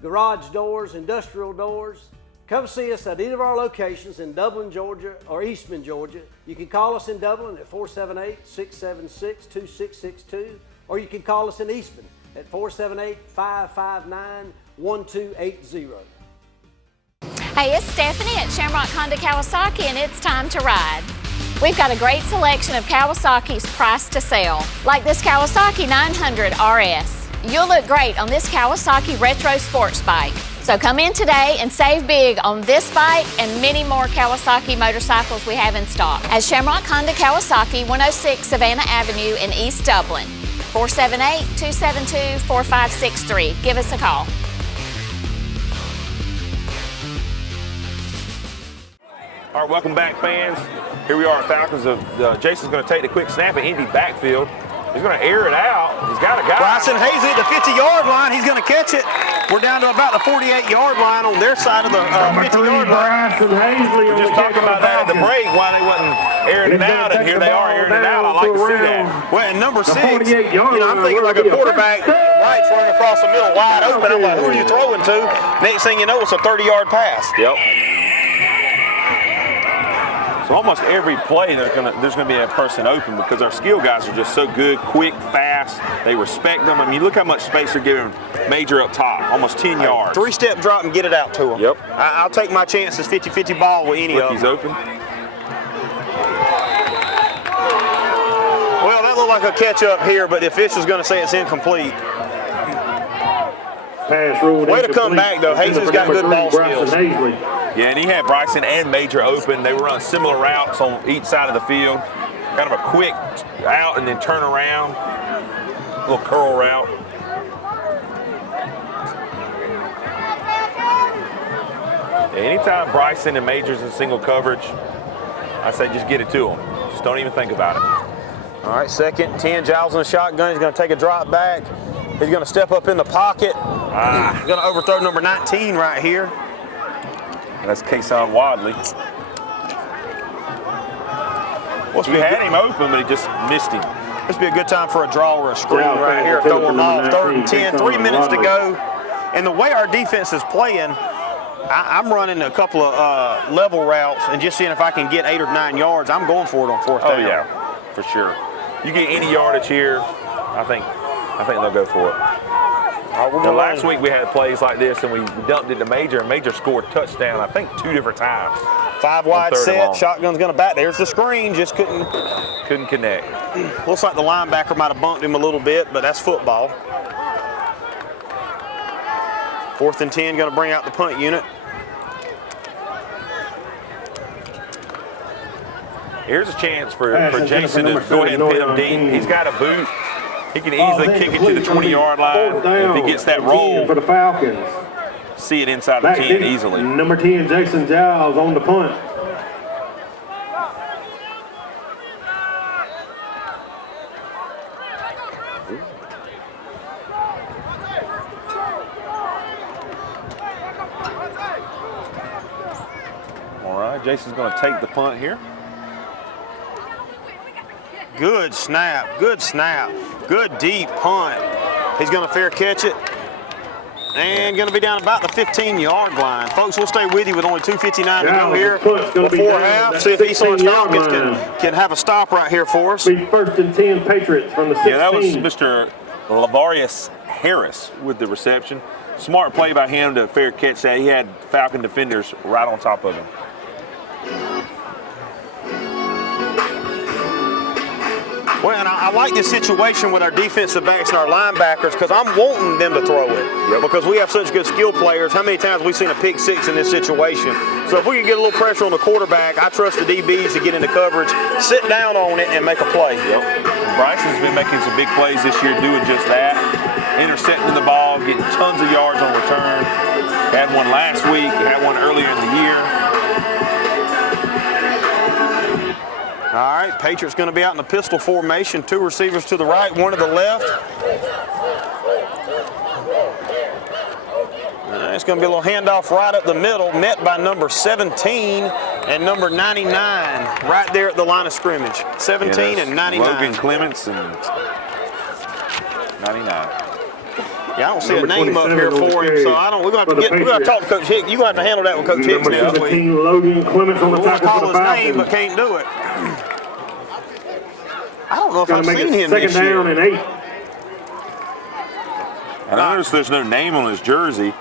garage doors, industrial doors. Come see us at either of our locations in Dublin, Georgia or Eastman, Georgia. You can call us in Dublin at 478-676-2662, or you can call us in Eastman at 478-559-1280. Hey, it's Stephanie at Shamrock Honda Kawasaki, and it's time to ride. We've got a great selection of Kawasaki's price to sell, like this Kawasaki 900 RS. You'll look great on this Kawasaki retro sports bike. So come in today and save big on this bike and many more Kawasaki motorcycles we have in stock at Shamrock Honda Kawasaki, 106 Savannah Avenue in East Dublin. 478-272-4563. Give us a call. All right, welcome back, fans. Here we are at Falcons. Jason's going to take the quick snap at Indy backfield. He's going to air it out. He's got a guy. Bryson Hazley at the 50-yard line. He's going to catch it. We're down to about the 48-yard line on their side of the 50-yard line. Bryson Hazley We're just talking about that at the break, why they wasn't airing it out, and here they are airing it out. I like to see that. Well, and number 6, I'm thinking like a quarterback right's running across the middle wide open. I'm like, who are you throwing to? Next thing you know, it's a 30-yard pass. Yep. So almost every play there's gonna be a person open because our skill guys are just so good, quick, fast. They respect them. I mean, look how much space they're giving Major up top, almost 10 yards. 3-step drop and get it out to him. Yep. I'll take my chances 50-50 ball with any of them. He's open. Well, that looked like a catch up here, but the official's going to say it's incomplete. Pass ruled Way to come back, though. Hazley's got good ball skills. Yeah, and he had Bryson and Major open. They were on similar routes on each side of the field. Kind of a quick out and then turn around. A little curl route. Yeah, anytime Bryson and Major's in single coverage, I say just get it to him. Just don't even think about it. All right, 2nd and 10. Giles in the shotgun. He's going to take a drop back. He's going to step up in the pocket. He's going to overthrow number 19 right here. That's Kason Wadley. We had him open, but he just missed him. This would be a good time for a draw or a screen right here. Throw him off. 3rd and 10, 3 minutes to go. And the way our defense is playing, I'm running a couple of level routes and just seeing if I can get 8 or 9 yards. I'm going for it on 4th down. Oh, yeah, for sure. You get any yardage here, I think they'll go for it. Last week we had plays like this and we dumped it to Major, and Major scored a touchdown, I think 2 different times. 5 wide set, shotgun's gonna back. There's the screen, just couldn't connect. Looks like the linebacker might have bumped him a little bit, but that's football. 4th and 10, gonna bring out the punt unit. Here's a chance for Jason to go ahead and pin him deep. He's got a boot. He can easily kick it to the 20-yard line. If he gets that roll, for the Falcons. See it inside the 10 easily. Number 10, Jason Giles on the punt. All right, Jason's going to take the punt here. Good snap, good snap. Good deep punt. He's going to fair catch it. and going to be down about the 15-yard line. Folks, we'll stay with you with only 2:59 to go here Before half. See if East Lawrence Falcons can have a stop right here for us. Be 1st and 10 Patriots from the 16. Yeah, that was Mr. Lavarius Harris with the reception. Smart play by him to fair catch that. He had Falcon defenders right on top of him. Well, and I like this situation with our defensive backs and our linebackers because I'm wanting them to throw it. Yep. Because we have such good skill players. How many times have we seen a pick six in this situation? So if we can get a little pressure on the quarterback, I trust the DBs to get into coverage, sit down on it, and make a play. Yep. Bryson's been making some big plays this year doing just that. Intercepting the ball, getting tons of yards on return. Had one last week, had one earlier in the year. All right, Patriots going to be out in the pistol formation. 2 receivers to the right, 1 to the left. It's going to be a little handoff right up the middle, met by number 17 and number 99 right there at the line of scrimmage. 17 and 99. Logan Clements and 99. Yeah, I don't see a name up here for him, so I don't. We're gonna have to talk to Coach Hicks. You got to handle that with Coach Hicks next week. Logan Clements on the tackle for the Falcons. Call his Falcons. name, but can't do it. I don't know if I've seen him this year. 2nd down and 8. And I noticed there's no name on his jersey.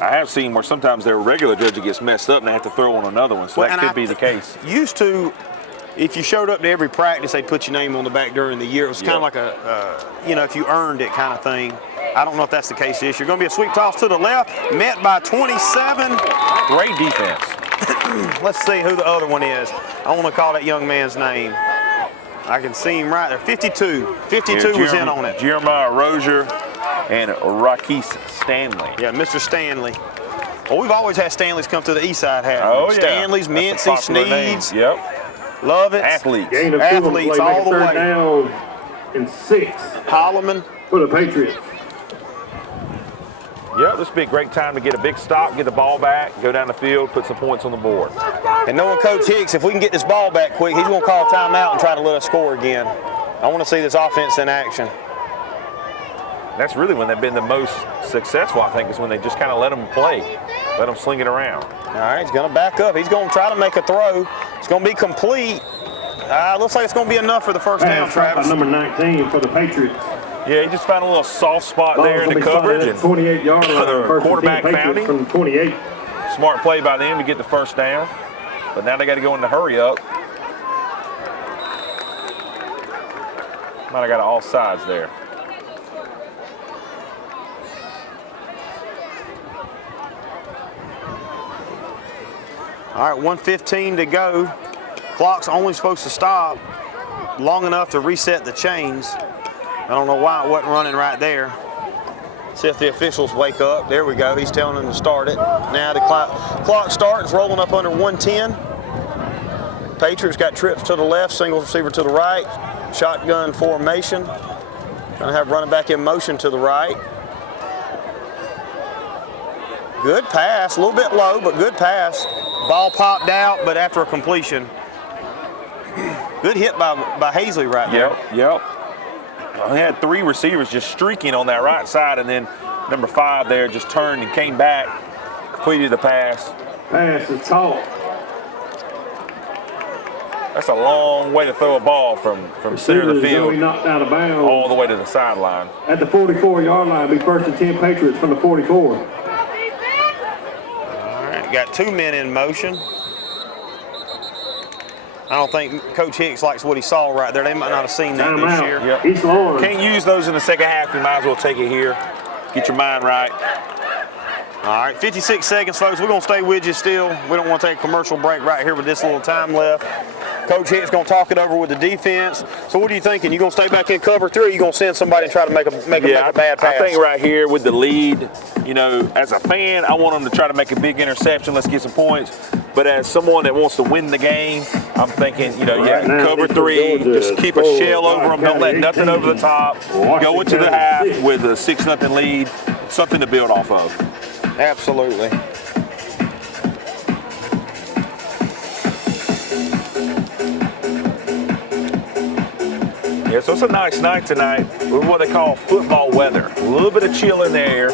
I have seen where sometimes their regular jersey gets messed up and they have to throw on another one, so that could be the case. Used to, if you showed up to every practice, they'd put your name on the back during the year. It was kind of like a, if you earned it kind of thing. I don't know if that's the case this year. Going to be a sweep toss to the left, met by 27. Great defense. Let's see who the other one is. I want to call that young man's name. I can see him right there. 52. 52 was in on it. Jeremiah Rozier and Rakis Stanley. Yeah, Mr. Stanley. Well, we've always had Stanleys come to the east side, haven't we? Oh, yeah. Stanleys, Mincy, Sneeds. Yep. Love it. Athletes. Gain of 2 Athletes on play, all the way. 3rd down and 6. Holloman. For the Patriots. Yep, this would be a great time to get a big stop, get the ball back, go down the field, put some points on the board. And knowing Coach Hicks, if we can get this ball back quick, he's going to call timeout and try to let us score again. I want to see this offense in action. That's really when they've been the most successful, I think, is when they just kind of let them play, let them sling it around. All right, he's going to back up. He's going to try to make a throw. It's going to be complete. Looks like it's going to be enough for the first down, Travis. Number 19 for the Patriots. Yeah, he just found a little soft spot there in the coverage. And 28-yard line. the quarterback found him. From 28. Smart play by them to get the first down. But now they got to go in the hurry up. Might have got all sides there. All right, 1:15 to go. Clock's only supposed to stop long enough to reset the chains. I don't know why it wasn't running right there. See if the officials wake up. There we go. He's telling them to start it. Now the clock starts, rolling up under 110. Patriots got trips to the left, single receiver to the right. Shotgun formation. Gonna have running back in motion to the right. Good pass, a little bit low, but good pass. Ball popped out, but after a completion. Good hit by Hazley right there. Yep. He had 3 receivers just streaking on that right side, and then number 5 there just turned and came back, completed the pass. Pass is caught. That's a long way to throw a ball from center of the field knocked out of bounds. all the way to the sideline. At the 44-yard line, be 1st and 10 Patriots from the 44. All right, got 2 men in motion. I don't think Coach Hicks likes what he saw right there. They might not have seen that this year. Yep. East Lawrence. Can't use those in the second half. You might as well take it here. Get your mind right. All right, 56 seconds, folks. We're going to stay with you still. We don't want to take a commercial break right here with this little time left. Coach Hicks going to talk it over with the defense. So what are you thinking? You going to stay back in cover 3, or you going to send somebody and try to make a bad pass? I think right here with the lead, as a fan, I want them to try to make a big interception. Let's get some points. But as someone that wants to win the game, I'm thinking, cover 3, just keep a shell over them. Don't let nothing over the top. Go into the half with a 6-0 lead. Something to build off of. Absolutely. Yeah, so it's a nice night tonight with what they call football weather. A little bit of chill in the air.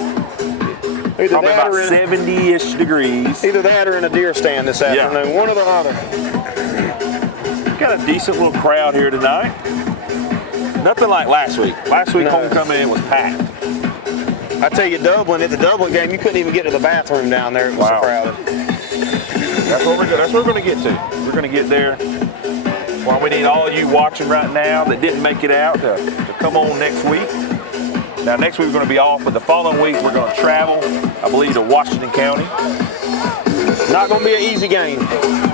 Probably about 70-ish degrees. Either that or in a deer stand this afternoon. One or the other. Got a decent little crowd here tonight. Nothing like last week. Last week homecoming was packed. I tell you, Dublin, at the Dublin game, you couldn't even get to the bathroom down there. It was so crowded. That's what we're going to get to. We're going to get there. Well, we need all of you watching right now that didn't make it out to come on next week. Now, next week we're going to be off, but the following week we're going to travel, I believe, to Washington County. Not going to be an easy game.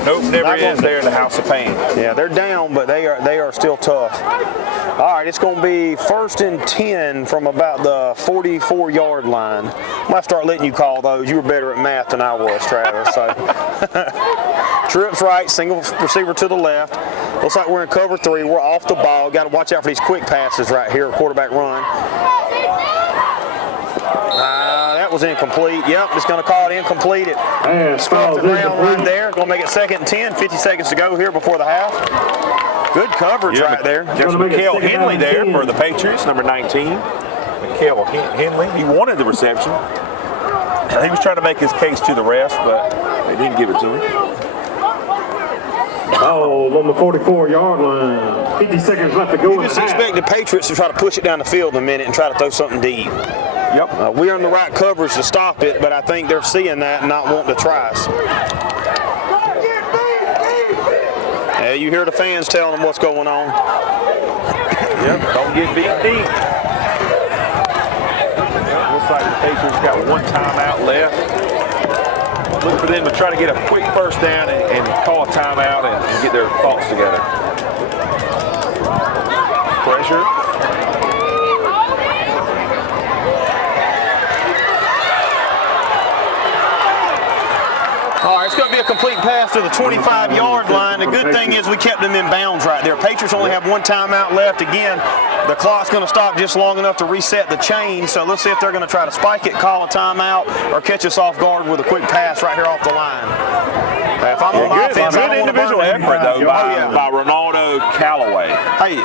Nope, never is there in the House of Pain. Yeah, they're down, but they are still tough. All right, it's going to be 1st and 10 from about the 44-yard line. I might start letting you call those. You were better at math than I was, Travis. So, trips right, single receiver to the left. Looks like we're in cover 3. We're off the ball. Got to watch out for these quick passes right here. Quarterback run. That was incomplete. Yep, just going to call it incomplete. It scuffed the ground right there. Going to make it 2nd and 10. 50 seconds to go here before the half. Good coverage right there. There's Mikael Henley there for the Patriots, number 19. Mikael Henley, he wanted the reception. He was trying to make his case to the refs, but they didn't give it to him. Oh, on the 44-yard line. 50 seconds left to go. You just expect the Patriots to try to push it down the field in a minute and try to throw something deep. Yep. We're in the right coverage to stop it, but I think they're seeing that and not wanting to try us. You hear the fans telling them what's going on. Yep, don't get beat deep. Looks like the Patriots got one timeout left. Look for them to try to get a quick first down and call a timeout and get their thoughts together. Pressure. All right, it's going to be a complete pass to the 25-yard line. The good thing is we kept them in bounds right there. Patriots only have one timeout left. Again, the clock's going to stop just long enough to reset the chain. So let's see if they're going to try to spike it, call a timeout, or catch us off guard with a quick pass right here off the line. If I'm on offense, I don't want to individual effort, though, by Ronaldo Callaway. Hey,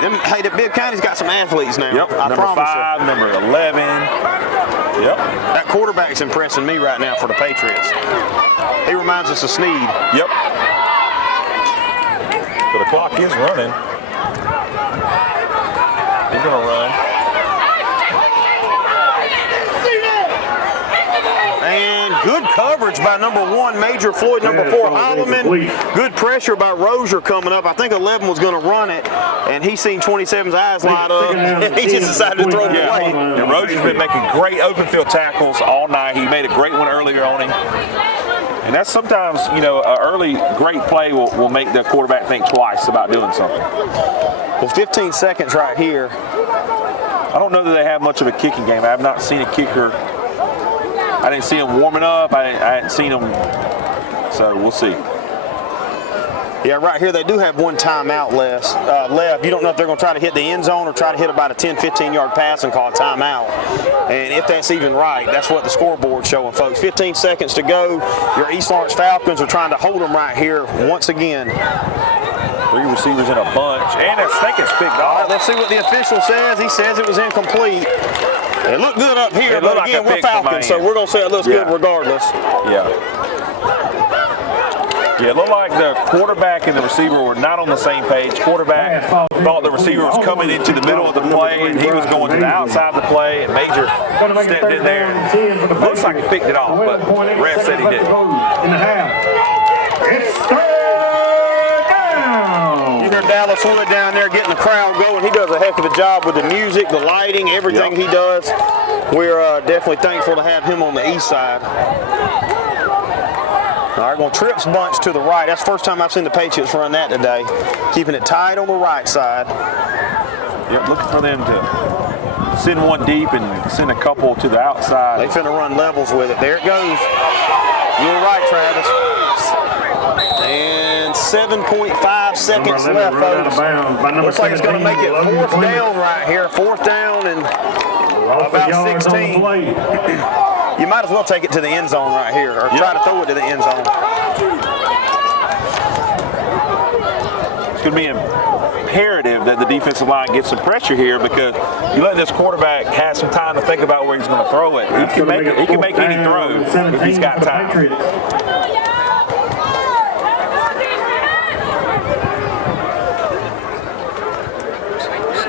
the Bibb County's got some athletes now. Yep, number 5, number 11. Yep. That quarterback's impressing me right now for the Patriots. He reminds us of Snead. Yep. So the clock is running. He's going to run. And good coverage by number 1, Major Floyd, number 4, Holloman. Good pressure by Rozier coming up. I think 11 was going to run it, and he seen 27's eyes light up, and he just decided to throw it away. And Rozier's been making great open field tackles all night. He made a great one earlier on him. And that's sometimes, an early great play will make the quarterback think twice about doing something. Well, 15 seconds right here. I don't know that they have much of a kicking game. I have not seen a kicker. I didn't see him warming up. I hadn't seen him. So we'll see. Yeah, right here they do have one timeout left. You don't know if they're going to try to hit the end zone or try to hit about a 10, 15-yard pass and call a timeout. And if that's even right, that's what the scoreboard's showing, folks. 15 seconds to go. Your East Lawrence Falcons are trying to hold them right here once again. 3 receivers in a bunch, and I think it's picked off. All right, let's see what the official says. He says it was incomplete. It looked good up here, but again, we're Falcons, so we're going to say it looks good regardless. Yeah, it looked like the quarterback and the receiver were not on the same page. Quarterback thought the receiver was coming into the middle of the play, and he was going to the outside of the play, and Major stepped in there. Looks like he picked it off, but ref said he didn't. You hear Dallas Wood down there getting the crowd going. He does a heck of a job with the music, the lighting, everything he does. We're definitely thankful to have him on the east side. All right, going trips bunch to the right. That's the first time I've seen the Patriots run that today. Keeping it tight on the right side. Yep, looking for them to send one deep and send a couple to the outside. They finna run levels with it. There it goes. You're right, Travis. And 7.5 seconds left, folks. Looks like it's going to make it 4th down right here. 4th down and about 16. You might as well take it to the end zone right here, or try to throw it to the end zone. It's going to be imperative that the defensive line gets some pressure here, because you let this quarterback have some time to think about where he's going to throw it. He can make any throw if he's got time.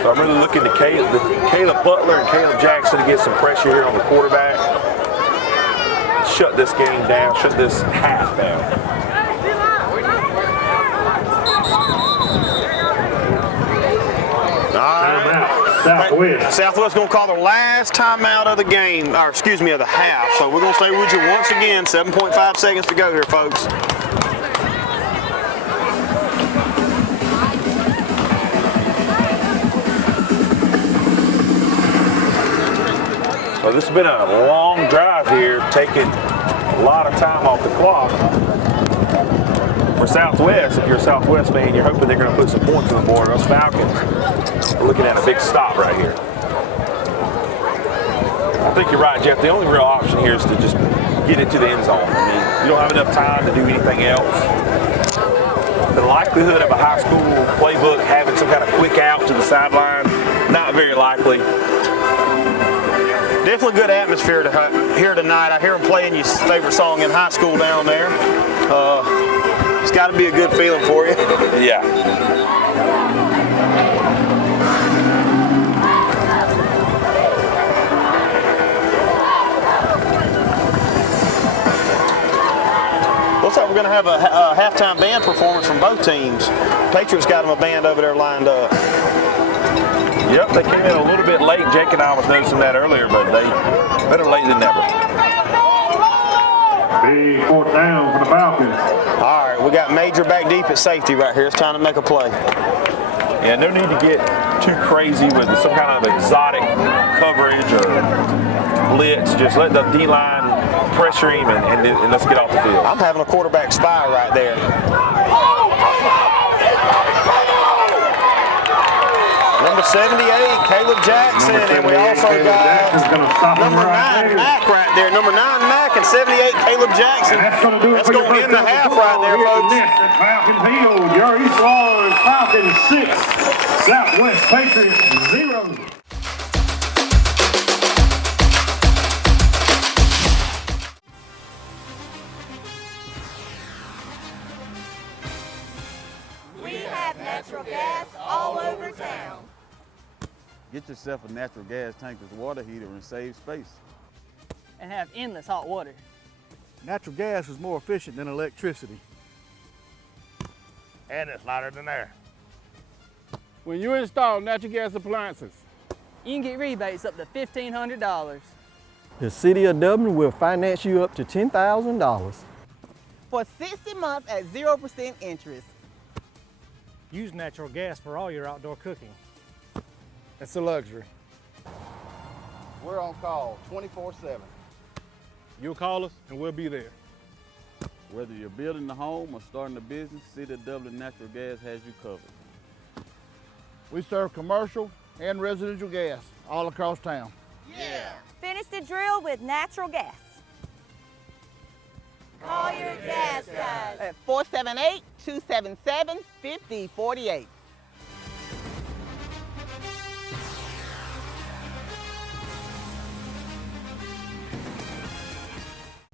So I'm really looking to Caleb Butler and Caleb Jackson to get some pressure here on the quarterback. Shut this game down, shut this half down. Southwest going to call the last timeout of the game, or excuse me, of the half. So we're going to stay with you once again. 7.5 seconds to go here, folks. So this has been a long drive here, taking a lot of time off the clock. For Southwest, if you're a Southwest fan, you're hoping they're going to put some points on the board. Those Falcons are looking at a big stop right here. I think you're right, Jeff. The only real option here is to just get it to the end zone. I mean, you don't have enough time to do anything else. The likelihood of a high school playbook having some kind of quick out to the sideline, not very likely. Definitely good atmosphere here tonight. I hear them playing your favorite song in high school down there. It's got to be a good feeling for you. Yeah. Looks like we're going to have a halftime band performance from both teams. Patriots got them a band over there lined up. Yep, they came in a little bit late. Jake and I was noticing that earlier, but they better late than never. Big fourth down for the Falcons. All right, we got Major back deep at safety right here. It's time to make a play. Yeah, no need to get too crazy with some kind of exotic coverage or blitz. Just let the D-line pressure him and let's get off the field. I'm having a quarterback spy right there. Number 78, Caleb Jackson, and we also got number 9, Mack right there. Number 9, Mack, and 78, Caleb Jackson. That's going to end the half right there, folks. At Falcon Field, your East Lawrence Falcons 6, Southwest Patriots 0. We have natural gas all over town. Get yourself a natural gas tankless water heater and save space. And have endless hot water. Natural gas is more efficient than electricity. And it's lighter than air. When you install natural gas appliances, you can get rebates up to $1,500. The City of Dublin will finance you up to $10,000. For 60 months at 0% interest. Use natural gas for all your outdoor cooking. It's a luxury. We're on call 24/7. you'll call us and we'll be there. Whether you're building a home or starting a business, City of Dublin Natural Gas has you covered. We serve commercial and residential gas all across town. Yeah. Finish the drill with natural gas. Call your gas guys. At 478-277-5048.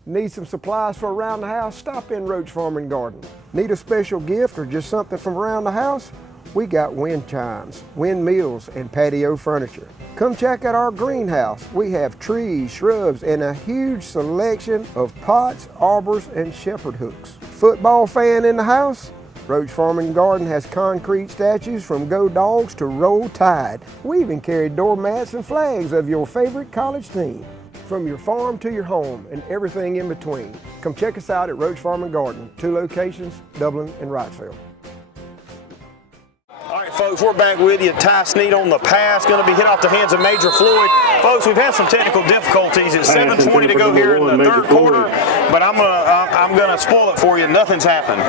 Need some supplies for around the house? Stop in Roach Farm and Garden. Need a special gift or just something from around the house? We got wind chimes, windmills, and patio furniture. Come check out our greenhouse. We have trees, shrubs, and a huge selection of pots, arbors, and shepherd hooks. Football fan in the house? Roach Farm and Garden has concrete statues from Go Dogs to Roll Tide. We even carry doormats and flags of your favorite college team. From your farm to your home and everything in between. Come check us out at Roach Farm and Garden, 2 locations, Dublin and Wrightsville. All right, folks, we're back with you. Ty Sneed on the pass, going to be hit off the hands of Major Floyd. Folks, we've had some technical difficulties. It's 7:20 to go here in the third quarter, but I'm gonna spoil it for you. Nothing's happened.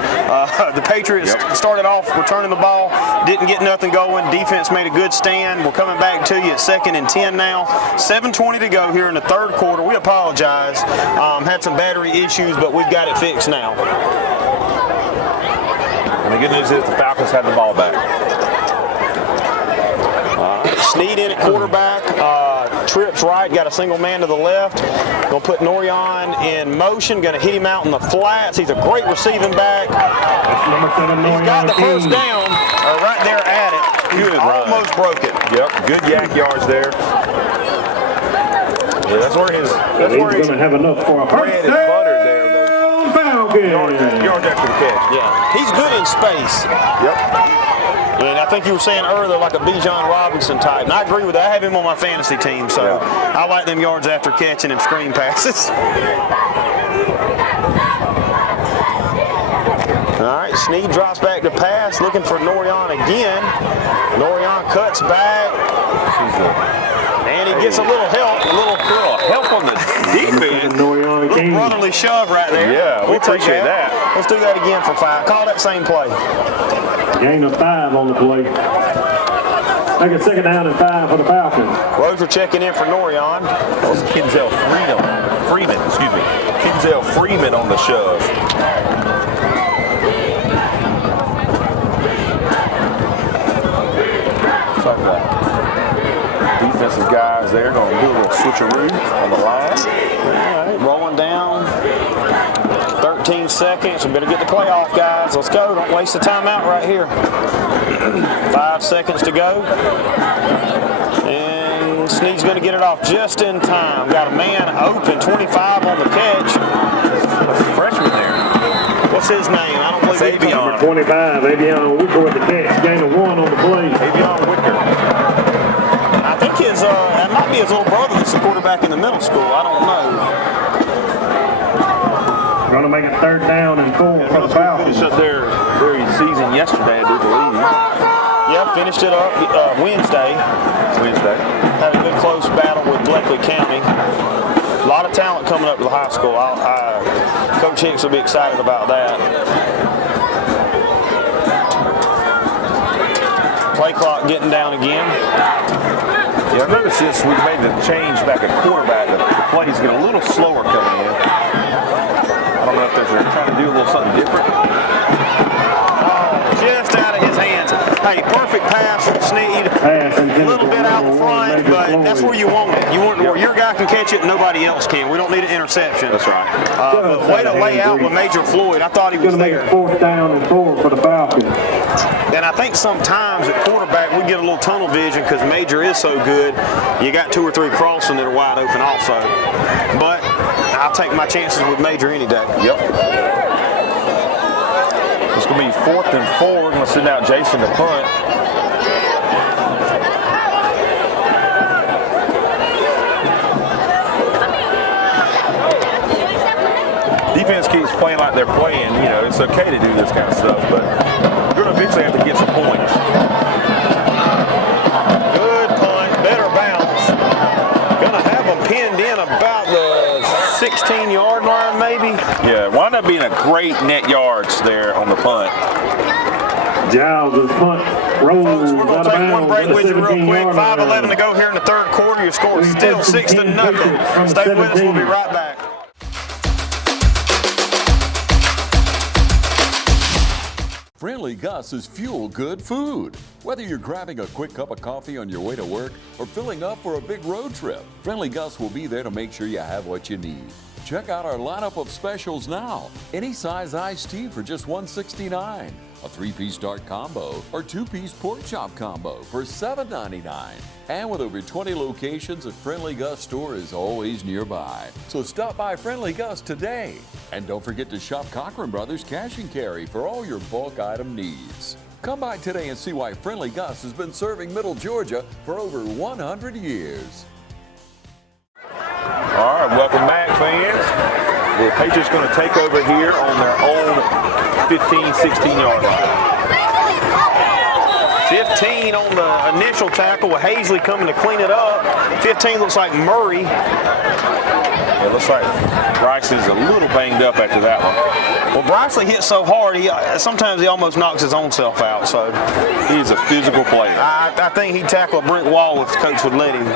The Patriots started off returning the ball, didn't get nothing going. Defense made a good stand. We're coming back to you at 2nd and 10 now. 7:20 to go here in the third quarter. We apologize. Had some battery issues, but we've got it fixed now. And the good news is the Falcons had the ball back. Sneed in at quarterback. Trips right, got a single man to the left. Gonna put Norion in motion, gonna hit him out in the flats. He's a great receiving back. He's got the first down, right there at it. He almost broke it. Yep, good yak yards there. Yeah, that's where his He's going to have enough for a bread is buttered there. Falcons. Yards after the catch. Yeah, he's good in space. Yep. And I think you were saying earlier, like a Bijan Robinson type. And I agree with that. I have him on my fantasy team, so I like them yards after catching and screen passes. All right, Sneed drops back to pass, looking for Norion again. Norion cuts back. And he gets a little help. A little help on the defense. Little brotherly shove right there. Yeah, we appreciate that. Let's do that again for 5. Call that same play. Gain of 5 on the play. Make it 2nd down and 5 for the Falcons. Roser checking in for Norion. That was Kenzel Freeman, excuse me. Kenzel Freeman on the shove. Looks like the defensive guys there going to do a little switcheroo on the line. All right, rolling down. 13 seconds. We better get the play off, guys. Let's go. Don't waste the timeout right here. 5 seconds to go. And Sneed's going to get it off just in time. Got a man open, 25 on the catch. Freshman there. What's his name? I don't believe it's Avion. Number 25, Avion Wicker with the catch. Gain of 1 on the play. Avion Wicker. I think that might be his little brother that's the quarterback in the middle school. I don't know. Going to make it 3rd down and 4 for the Falcons. Finished up their season yesterday, I do believe. Yeah, finished it up Wednesday. Had a good close battle with Bleckley County. A lot of talent coming up to the high school. Coach Hicks will be excited about that. Play clock getting down again. Yeah, I've noticed since we've made the change back at quarterback, the plays get a little slower coming in. I don't know if they're trying to do a little something different. Oh, just out of his hands. Hey, perfect pass from Sneed. A little bit out in front, but that's where you want it. You want where your guy can catch it and nobody else can. We don't need an interception. That's right. But way to lay out with Major Floyd. I thought he was there. 4th down and 4 for the Falcons. And I think sometimes at quarterback we get a little tunnel vision because Major is so good. You got 2 or 3 crossing that are wide open also. But I'll take my chances with Major any day. Yep. It's going to be 4th and 4. We're going to send out Jason to punt. Defense keeps playing like they're playing. You know, it's okay to do this kind of stuff, but you're going to eventually have to get some points. Good punt, better bounce. Going to have them pinned in about the 16-yard line, maybe. Yeah, wound up being a great net yards there on the punt. Giles' punt rolls. Folks, we're going to take one break with you real quick. 5:11 to go here in the 3rd quarter. Your score is still 6-0. Stay with us. We'll be right back. Friendly Gus is fuel good food. Whether you're grabbing a quick cup of coffee on your way to work or filling up for a big road trip, Friendly Gus will be there to make sure you have what you need. Check out our lineup of specials now. Any size iced tea for just $1.69. A 3-piece dark combo or 2-piece pork chop combo for $7.99. And with over 20 locations, a Friendly Gus store is always nearby. So stop by Friendly Gus today. And don't forget to shop Cochran Brothers Cash and Carry for all your bulk item needs. Come by today and see why Friendly Gus has been serving Middle Georgia for over 100 years. All right, welcome back, fans. The Patriots going to take over here on their own 15, 16-yard line. 15 on the initial tackle with Hazley coming to clean it up. 15 looks like Murray. It looks like Bryce is a little banged up after that one. Well, Bryce hits so hard, sometimes he almost knocks his own self out. So he's a physical player. I think he'd tackle a brick wall if the coach would let him.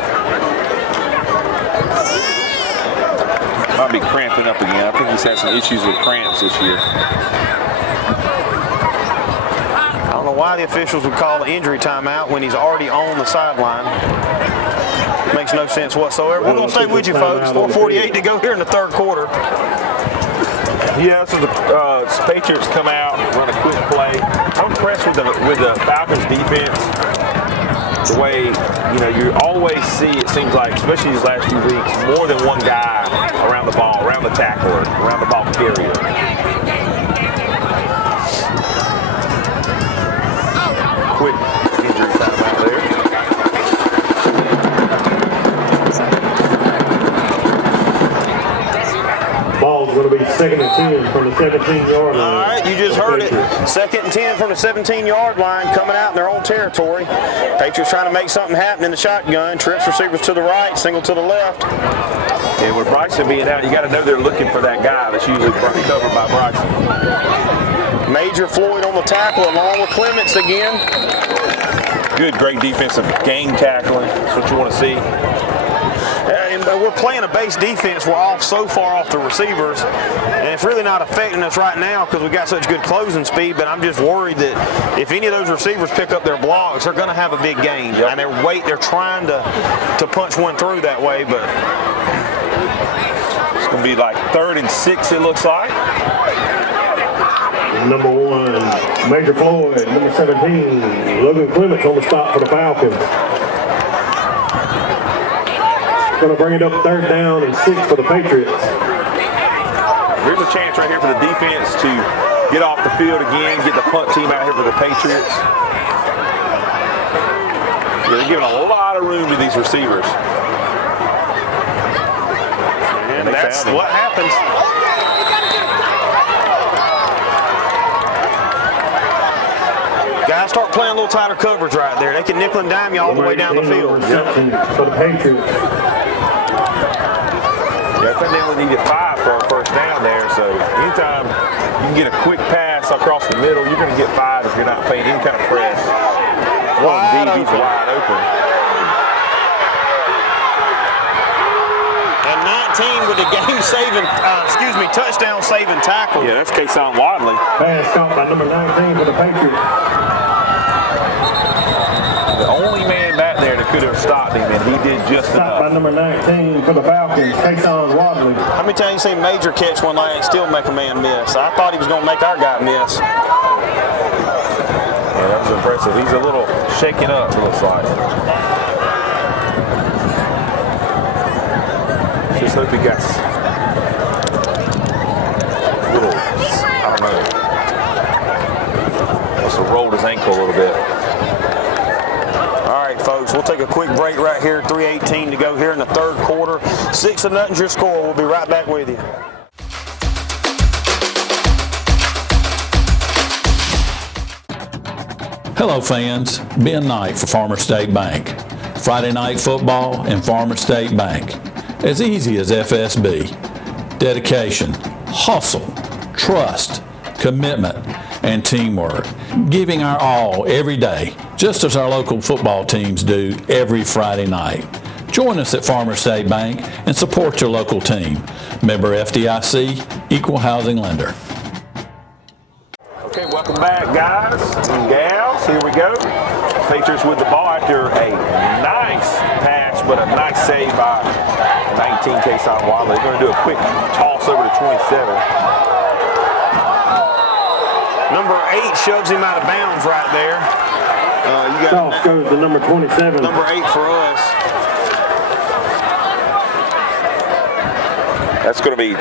Might be cramping up again. I think he's had some issues with cramps this year. I don't know why the officials would call the injury timeout when he's already on the sideline. Makes no sense whatsoever. We're going to stay with you, folks. 4:48 to go here in the third quarter. Yeah, so the Patriots come out, run a quick play. I'm impressed with the Falcons defense. The way, you always see, it seems like, especially these last few weeks, more than one guy around the ball, around the tackler, around the ball carrier. Quick injury timeout there. Ball's going to be 2nd and 10 from the 17-yard line. All right, you just heard it. 2nd and 10 from the 17-yard line, coming out in their own territory. Patriots trying to make something happen in the shotgun. Trips receivers to the right, single to the left. And with Bryson being out, you got to know they're looking for that guy that's usually covered by Bryson. Major Floyd on the tackle, along with Clements again. Good, great defensive game tackling. That's what you want to see. And we're playing a base defense. We're off so far off the receivers, and it's really not affecting us right now because we got such good closing speed. But I'm just worried that if any of those receivers pick up their blocks, they're going to have a big game. And they're trying to punch one through that way, but it's going to be like 3rd and 6. It looks like. Number 1, Major Floyd. Number 17, Logan Clements on the spot for the Falcons. Going to bring it up 3rd down and 6 for the Patriots. Here's a chance right here for the defense to get off the field again, get the punt team out here for the Patriots. They're giving a lot of room to these receivers. And that's what happens. Guys, start playing a little tighter coverage right there. They can nickel and dime you all the way down the field. For the Patriots. Yeah, I think they only needed 5 for a first down there. So anytime you can get a quick pass across the middle, you're going to get 5 if you're not playing any kind of press. He's wide open. And 19 with the game-saving, touchdown-saving tackle. Yeah, that's Kason Wadley. Pass caught by number 19 for the Patriots. The only man back there that could have stopped him, and he did just enough. By number 19 for the Falcons, Kason Wadley. How many times you seen Major catch one line and still make a man miss? I thought he was going to make our guy miss. Yeah, that was impressive. He's a little shaken up, it looks like. Just hope he got a little, I don't know. Must have rolled his ankle a little bit. All right, folks, we'll take a quick break right here. 3:18 to go here in the third quarter. 6-0 your score. We'll be right back with you. Hello fans, Ben Knight for Farmer State Bank. Friday night football and Farmer State Bank. As easy as FSB. Dedication, hustle, trust, commitment, and teamwork. Giving our all every day, just as our local football teams do every Friday night. Join us at Farmer State Bank and support your local team. Member FDIC, Equal Housing Lender. Okay, welcome back, guys and gals. Here we go. Patriots with the ball after a nice pass, but a nice save by 19 Kason Wadley. They're going to do a quick toss over to 27. Number 8 shoves him out of bounds right there. Toss goes to number 27. Number 8 for us. That's going to be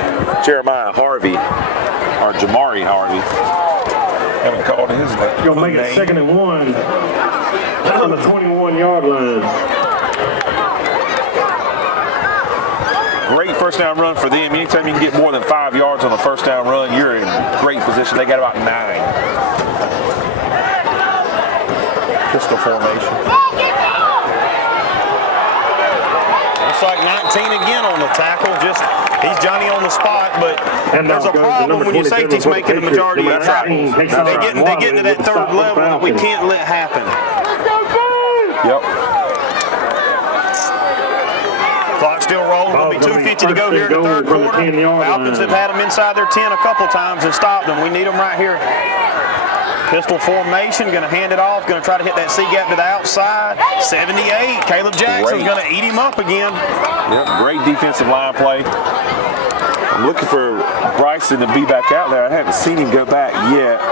Jeremiah Harvey, or Jamari Harvey. Haven't called his name. You'll make it 2nd and 1 on the 21-yard line. Great first down run for them. Anytime you can get more than 5 yards on a first down run, you're in great position. They got about 9. Pistol formation. Looks like 19 again on the tackle. He's Johnny on the spot, but there's a problem when your safety's making the majority of your tackles. They get into that third level that we can't let happen. Yep. Clock still rolling. It'll be 2:50 to go here in the third quarter. Falcons have had them inside their 10 a couple times and stopped them. We need them right here. Pistol formation, going to hand it off, going to try to hit that C gap to the outside. 78, Caleb Jackson's going to eat him up again. Yep, great defensive line play. I'm looking for Bryson to be back out there. I haven't seen him go back yet.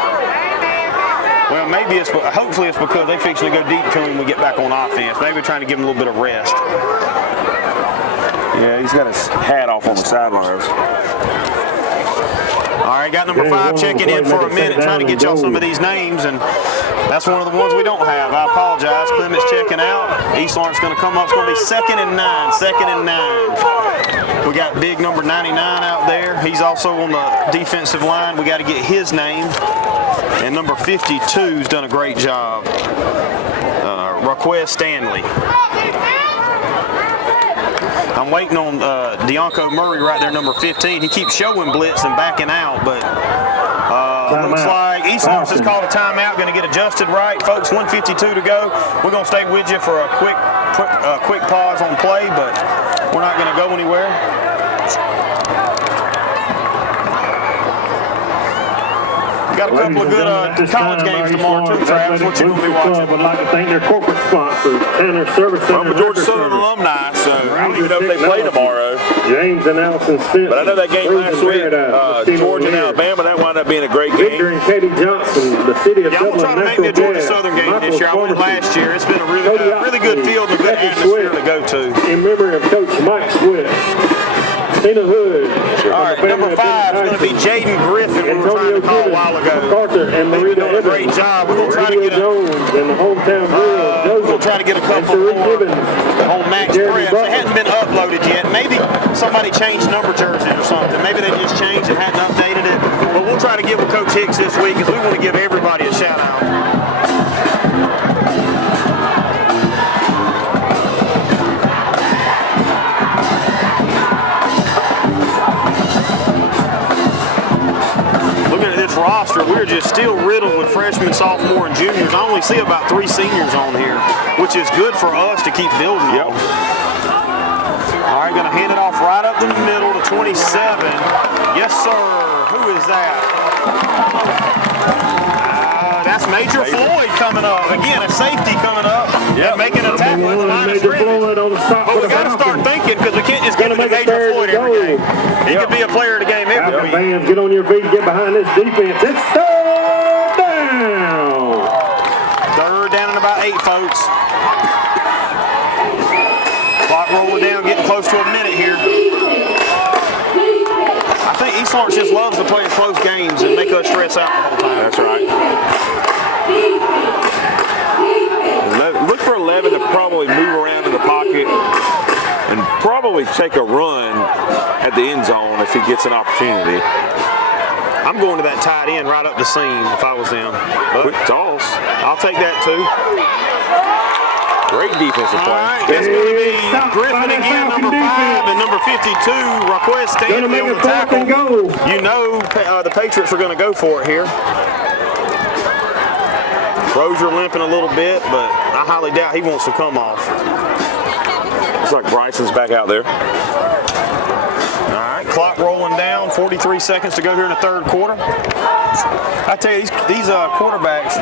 Well, hopefully it's because they fixing to go deep to him when we get back on offense. Maybe we're trying to give him a little bit of rest. Yeah, he's got his hat off on the sidelines. All right, got number 5 checking in for a minute, trying to get y'all some of these names, and that's one of the ones we don't have. I apologize. Clement's checking out. East Lawrence going to come up. It's going to be 2nd and 9. 2nd and 9. We got big number 99 out there. He's also on the defensive line. We got to get his name. And number 52's done a great job. Raquez Stanley. I'm waiting on Deonko Murray right there, number 15. He keeps showing blitz and backing out, but looks like East Lawrence has called a timeout, going to get adjusted right. Folks, 1:52 to go. We're going to stay with you for a quick pause on play, but we're not going to go anywhere. Got a couple of good college games tomorrow too, Travis. What you going to be watching? Would like to thank their corporate sponsors, Tanner Service Center. I'm a Georgia Southern alumni, so I don't even know if they play tomorrow. James and Allison Stinson. But I know that game last week, Georgia and Alabama, that wound up being a great game. Victor and Katie Johnson, the city of I'm going to try to make me a Georgia Southern game this year. I went last year. It's been a really good field and a good atmosphere to go to. In memory of Coach Mike Swift. Tina Hood. All right, number 5 is going to be Jaden Griffin, we were trying to call a while ago. They've been doing a great job. We're going to try to get a couple more on Max Press. They hadn't been uploaded yet. Maybe somebody changed number jerseys or something. Maybe they just changed and hadn't updated it. But we'll try to give with Coach Hicks this week because we want to give everybody a shout out. Roster, we're just still riddled with freshmen, sophomore, and juniors. I only see about 3 seniors on here, which is good for us to keep building on. All right, going to hand it off right up the middle to 27. Yes, sir. Who is that? That's Major Floyd coming up. Again, a safety coming up and making a tackle at the line of scrimmage. But we got to start thinking because we can't just give it to Major Floyd every game. He could be a player of the game every week. Fans, get on your feet, get behind this defense. It's 3rd down. 3rd down and about 8, folks. Clock rolling down, getting close to a minute here. I think East Lawrence just loves to play in close games and make us stress out the whole time. That's right. Look for 11 to probably move around in the pocket and probably take a run at the end zone if he gets an opportunity. I'm going to that tight end right up the seam if I was them. Quick toss. I'll take that too. Great defensive play. All right, it's going to be Griffin again, number 5, and number 52, Raquez Stanley on the tackle. You know the Patriots are going to go for it here. Rozier limping a little bit, but I highly doubt he wants to come off. Looks like Bryson's back out there. All right, clock rolling down, 43 seconds to go here in the 3rd quarter. I tell you, these quarterbacks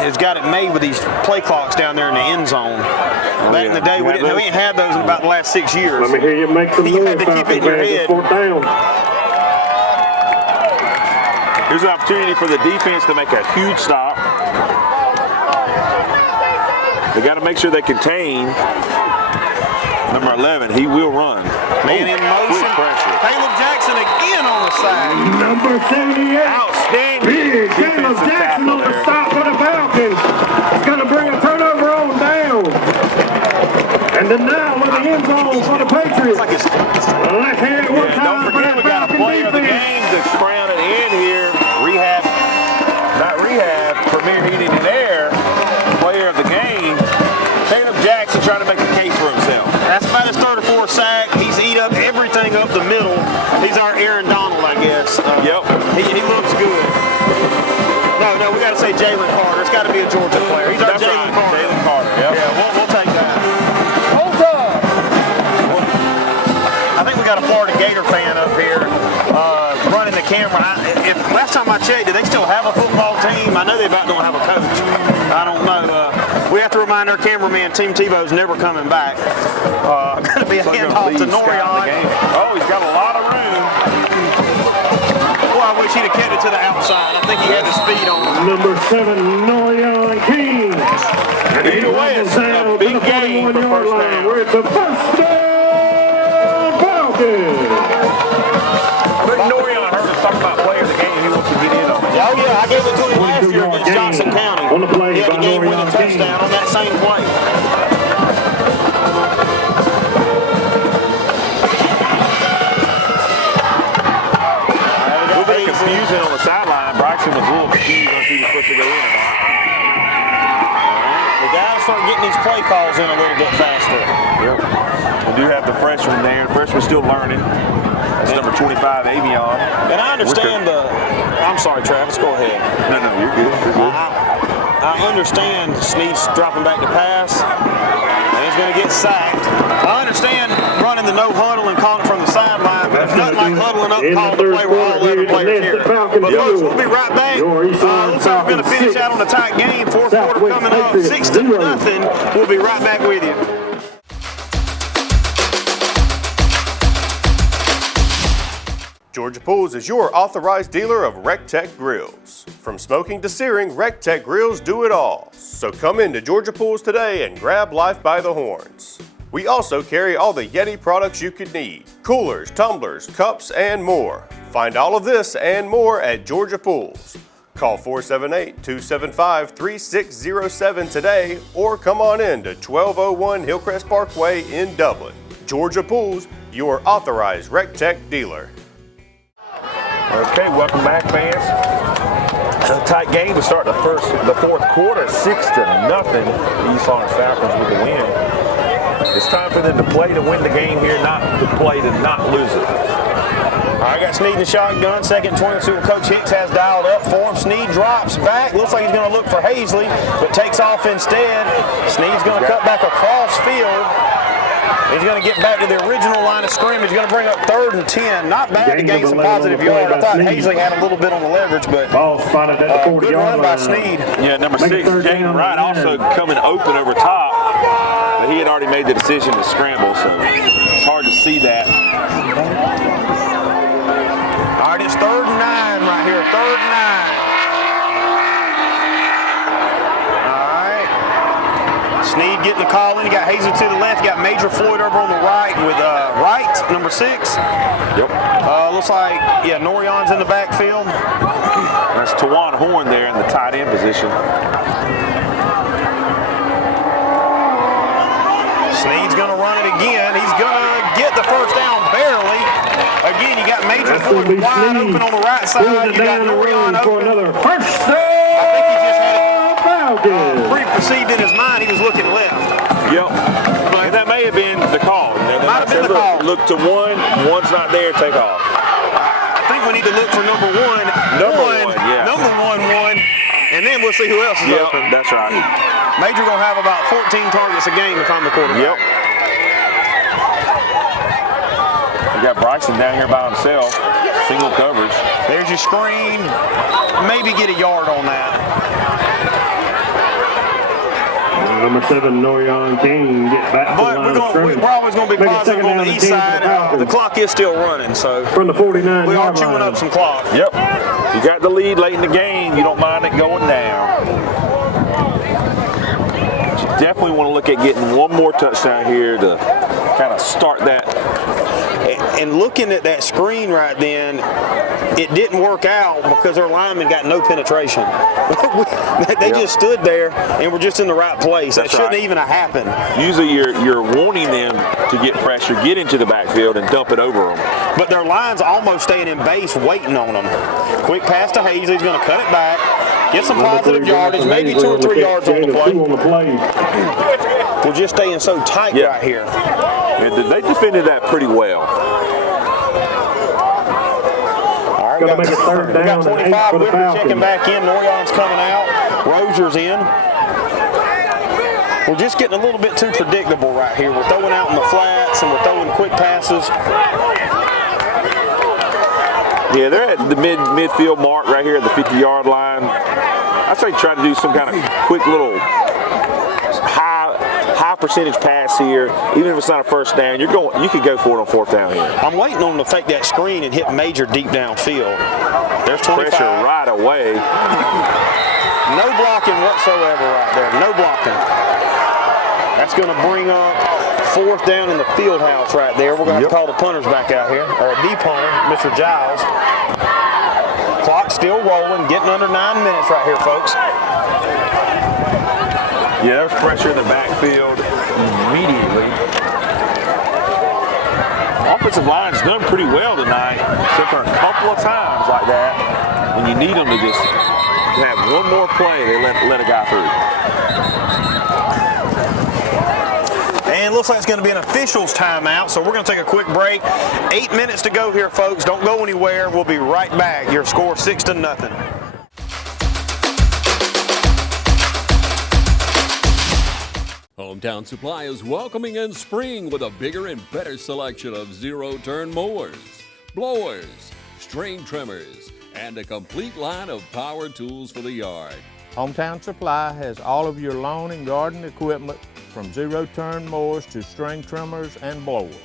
has got it made with these play clocks down there in the end zone. Back in the day, we ain't had those in about the last 6 years. Let me hear you make some noise. You had to keep it in your head. 4th down. Here's an opportunity for the defense to make a huge stop. They got to make sure they contain number 11. He will run. Man in motion. Caleb Jackson again on the side. Number 78. Outstanding. Big Caleb Jackson on the stop for the Falcons. It's going to bring a turnover on down. And then now with the end zone for the Patriots. Let's hear it one time. Don't forget we got a play of the game to crown at the end here. Premier Heating and Air, player of the game. Caleb Jackson trying to make a case for himself. That's about his 3rd or 4th sack. He's eat up everything up the middle. He's our Aaron Donald, I guess. Yep. He looks good. No, we got to say Jalen Carter. It's got to be a Georgia player. He's our Jalen Carter. Jalen Carter, yep. Yeah, we'll take that. Hold up! I think we got a Florida Gator fan up here running the camera. If last time I checked, do they still have a football team? I know they're about to don't have a coach. I don't know. We have to remind our cameraman, Team Tebow's never coming back. Going to be a handoff to Norion. Oh, he's got a lot of room. Boy, I wish he'd have kept it to the outside. I think he had the speed on him. Number 7, Norion King. And Either way, it's a big game for first down. We're at the first down Falcons. But Norion heard us talk about player of the game. He wants to get in on it. Oh, yeah, I gave it to him last year against Johnson County. On the play he had by the game-winning Norion King. touchdown on that same play. A little bit of confusion on the sideline. Bryson was a little confused on if he was supposed to go in or not. We got to start getting these play calls in a little bit faster. Yep. We do have the freshman there. The freshman's still learning. That's number 25, Avion. And I understand I'm sorry, Travis, go ahead. No, you're good. You're good. I understand Snead's dropping back to pass, and he's going to get sacked. I understand running the no huddle and calling it from the sideline, but it's nothing like huddling up and calling the play where all 11 players here. But folks, we'll be right back. Looks like we're going to finish out on a tight game. Fourth quarter coming up, 6-0. We'll be right back with you. Georgia Pools is your authorized dealer of RecTech grills. From smoking to searing, RecTech grills do it all. So come into Georgia Pools today and grab life by the horns. We also carry all the Yeti products you could need: coolers, tumblers, cups, and more. Find all of this and more at Georgia Pools. Call 478-275-3607 today or come on in to 1201 Hillcrest Parkway in Dublin. Georgia Pools, your authorized RecTech dealer. Okay, welcome back, fans. A tight game to start the fourth quarter, 6-0. East Lawrence Falcons with the win. It's time for them to play to win the game here, not to play to not lose it. All right, got Snead in the shotgun. Second 22. Coach Hicks has dialed up for him. Snead drops back. Looks like he's going to look for Hazley, but takes off instead. Snead's going to cut back across field. He's going to get back to the original line of scrimmage. He's going to bring up 3rd and 10. Not bad to gain some positive yard. I thought Hazley had a little bit on the leverage, but good run by Snead. Yeah, number 6, Jaden Wright, also coming open over top. But he had already made the decision to scramble, so it's hard to see that. All right, it's 3rd and 9 right here. 3rd and 9. All right. Snead getting the call in. You got Hazley to the left. You got Major Floyd over on the right with Wright, number 6. Yep. Looks like, Norion's in the backfield. That's Tawan Horn there in the tight end position. Snead's going to run it again. He's going to get the first down barely. Again, you got Major Floyd wide open on the right side. You got Norion open. Another first down. I think he just had it pre-perceived in his mind. He was looking left. Yep. And that may have been the call. Might have been the call. Look to one's not there, take off. I think we need to look for number one, and then we'll see who else is open. That's right. Major gonna have about 14 targets a game if I'm the quarterback. Yep. You got Bryson down here by himself, single coverage. There's your screen. Maybe get a yard on that. Number 7, Norion King, get back to the line of scrimmage. We're always going to be positive on the east side. The clock is still running, so from the 49. We are chewing up some clock. Yep. You got the lead late in the game. You don't mind it going down. But you definitely want to look at getting one more touchdown here to kind of start that. And looking at that screen right then, it didn't work out because our linemen got no penetration. They just stood there and were just in the right place. That shouldn't even have happened. Usually you're wanting them to get pressure, get into the backfield, and dump it over them. But their line's almost staying in base, waiting on them. Quick pass to Hazley. He's going to cut it back, get some positive yardage, maybe 2 or 3 yards on the play. We're just staying so tight right here. And they defended that pretty well. All right, we got 25. Whipper checking back in. Norion's coming out. Rozier's in. We're just getting a little bit too predictable right here. We're throwing out in the flats and we're throwing quick passes. Yeah, they're at the midfield mark right here at the 50-yard line. I'd say try to do some kind of quick little high percentage pass here. Even if it's not a first down, you could go for it on fourth down here. I'm waiting on him to fake that screen and hit major deep downfield. There's 25. Pressure right away. No blocking whatsoever right there. No blocking. That's going to bring up fourth down in the field house right there. We're going to have to call the punters back out here, or the punter, Mr. Giles. Clock still rolling, getting under 9 minutes right here, folks. Yeah, there's pressure in the backfield immediately. Offensive line's done pretty well tonight, except for a couple of times like that. When you need them to just have one more play, they let a guy through. And looks like it's going to be an officials timeout, so we're going to take a quick break. 8 minutes to go here, folks. Don't go anywhere. We'll be right back. Your score 6-0. Hometown Supply is welcoming in spring with a bigger and better selection of zero-turn mowers, blowers, string trimmers, and a complete line of power tools for the yard. Hometown Supply has all of your lawn and garden equipment from zero-turn mowers to string trimmers and blowers.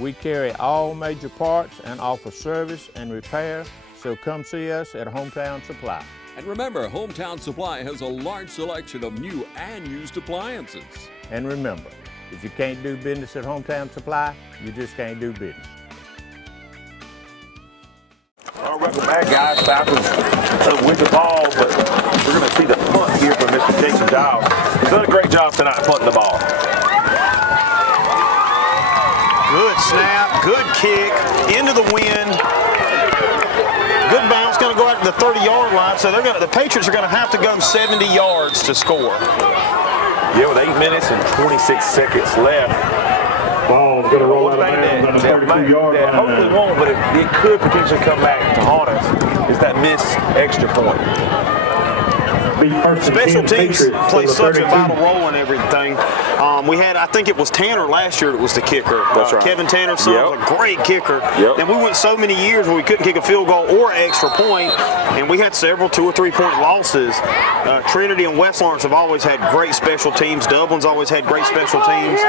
We carry all major parts and offer service and repair, so come see us at Hometown Supply. And remember, Hometown Supply has a large selection of new and used appliances. And remember, if you can't do business at Hometown Supply, you just can't do business. All right, welcome back, guys. Falcons with the ball, but we're going to see the punt here from Mr. Jason Giles. He's done a great job tonight punting the ball. Good snap, good kick, into the wind. Good bounce, going to go out to the 30-yard line, so the Patriots are going to have to go 70 yards to score. Yeah, with 8 minutes and 26 seconds left. Ball's going to roll out of bounds on the 32-yard line. Hopefully won't, but it could potentially come back to haunt us. Is that missed extra point? Special teams play such a vital role in everything. We had, I think it was Tanner last year that was the kicker. That's right. Kevin Tanner's son was a great kicker. Yep. And we went so many years where we couldn't kick a field goal or extra point, and we had several 2 or 3 point losses. Trinity and West Lawrence have always had great special teams. Dublin's always had great special teams.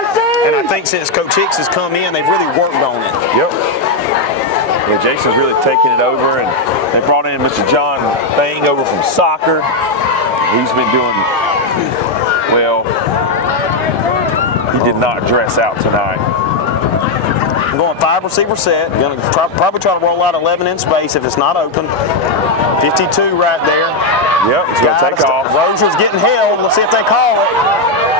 And I think since Coach Hicks has come in, they've really worked on it. Yep. Yeah, Jason's really taking it over, and they brought in Mr. John Thang over from soccer. He's been doing well. He did not dress out tonight. I'm going 5 receiver set. Going to probably try to roll out 11 in space if it's not open. 52 right there. Yep, he's going to take off. Rozier's getting held. Let's see if they call it.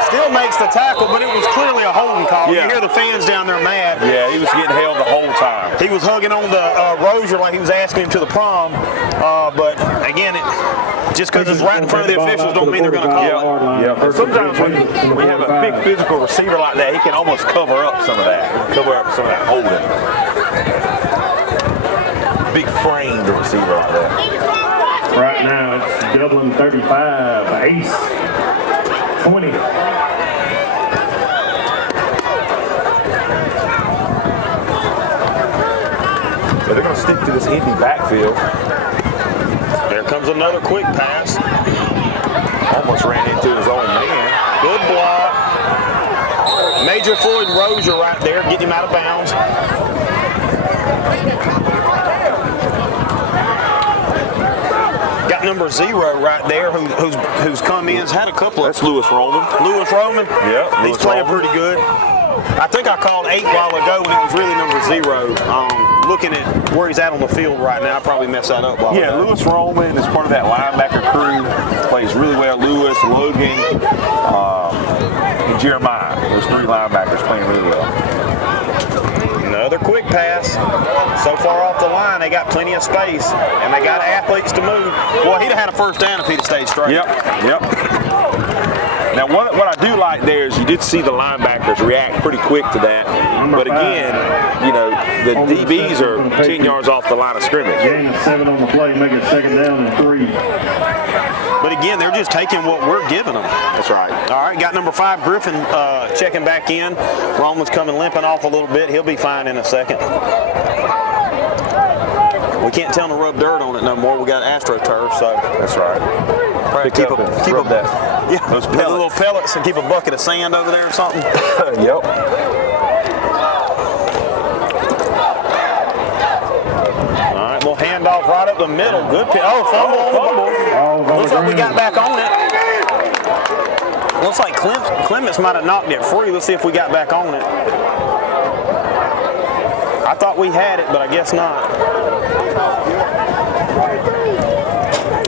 Still makes the tackle, but it was clearly a holding call. Yeah. You hear the fans down there mad. Yeah, he was getting held the whole time. He was hugging on to Rozier like he was asking him to the prom. But again, just because it's right in front of the officials don't mean they're going to call it. Yeah. And sometimes when we have a big physical receiver like that, he can almost cover up some of that. Cover up some of that holding. Big framed receiver like that. Right now it's Dublin 35, Ace 20. They're going to stick to this empty backfield. There comes another quick pass. Almost ran into his own man. Good block. Major Floyd Rozier right there, getting him out of bounds. Got number 0 right there, who's come in. Has had a couple of. That's Lewis Roman. Lewis Roman. Yeah. He's playing pretty good. I think I called 8 while ago when it was really number 0. Looking at where he's at on the field right now, I probably messed that up. Yeah, Lewis Roman is part of that linebacker crew. Plays really well. Lewis, Logan, and Jeremiah. Those 3 linebackers playing really well. Another quick pass. So far off the line, they got plenty of space, and they got athletes to move. Well, he'd have had a first down if he'd have stayed straight. Yep. Now, what I do like there is you did see the linebackers react pretty quick to that. But again, the DBs are 10 yards off the line of scrimmage. Gain of 7 on the play, make it 2nd down and 3. But again, they're just taking what we're giving them. That's right. All right, got number 5, Griffin, checking back in. Roman's coming limping off a little bit. He'll be fine in a second. We can't tell them to rub dirt on it no more. We got AstroTurf, so. That's right. keep those little pellets and keep a bucket of sand over there or something. Yep. All right, we'll hand off right up the middle. Good pitch. Oh, fumble. Looks like we got back on it. Looks like Clements might have knocked it free. Let's see if we got back on it. I thought we had it, but I guess not.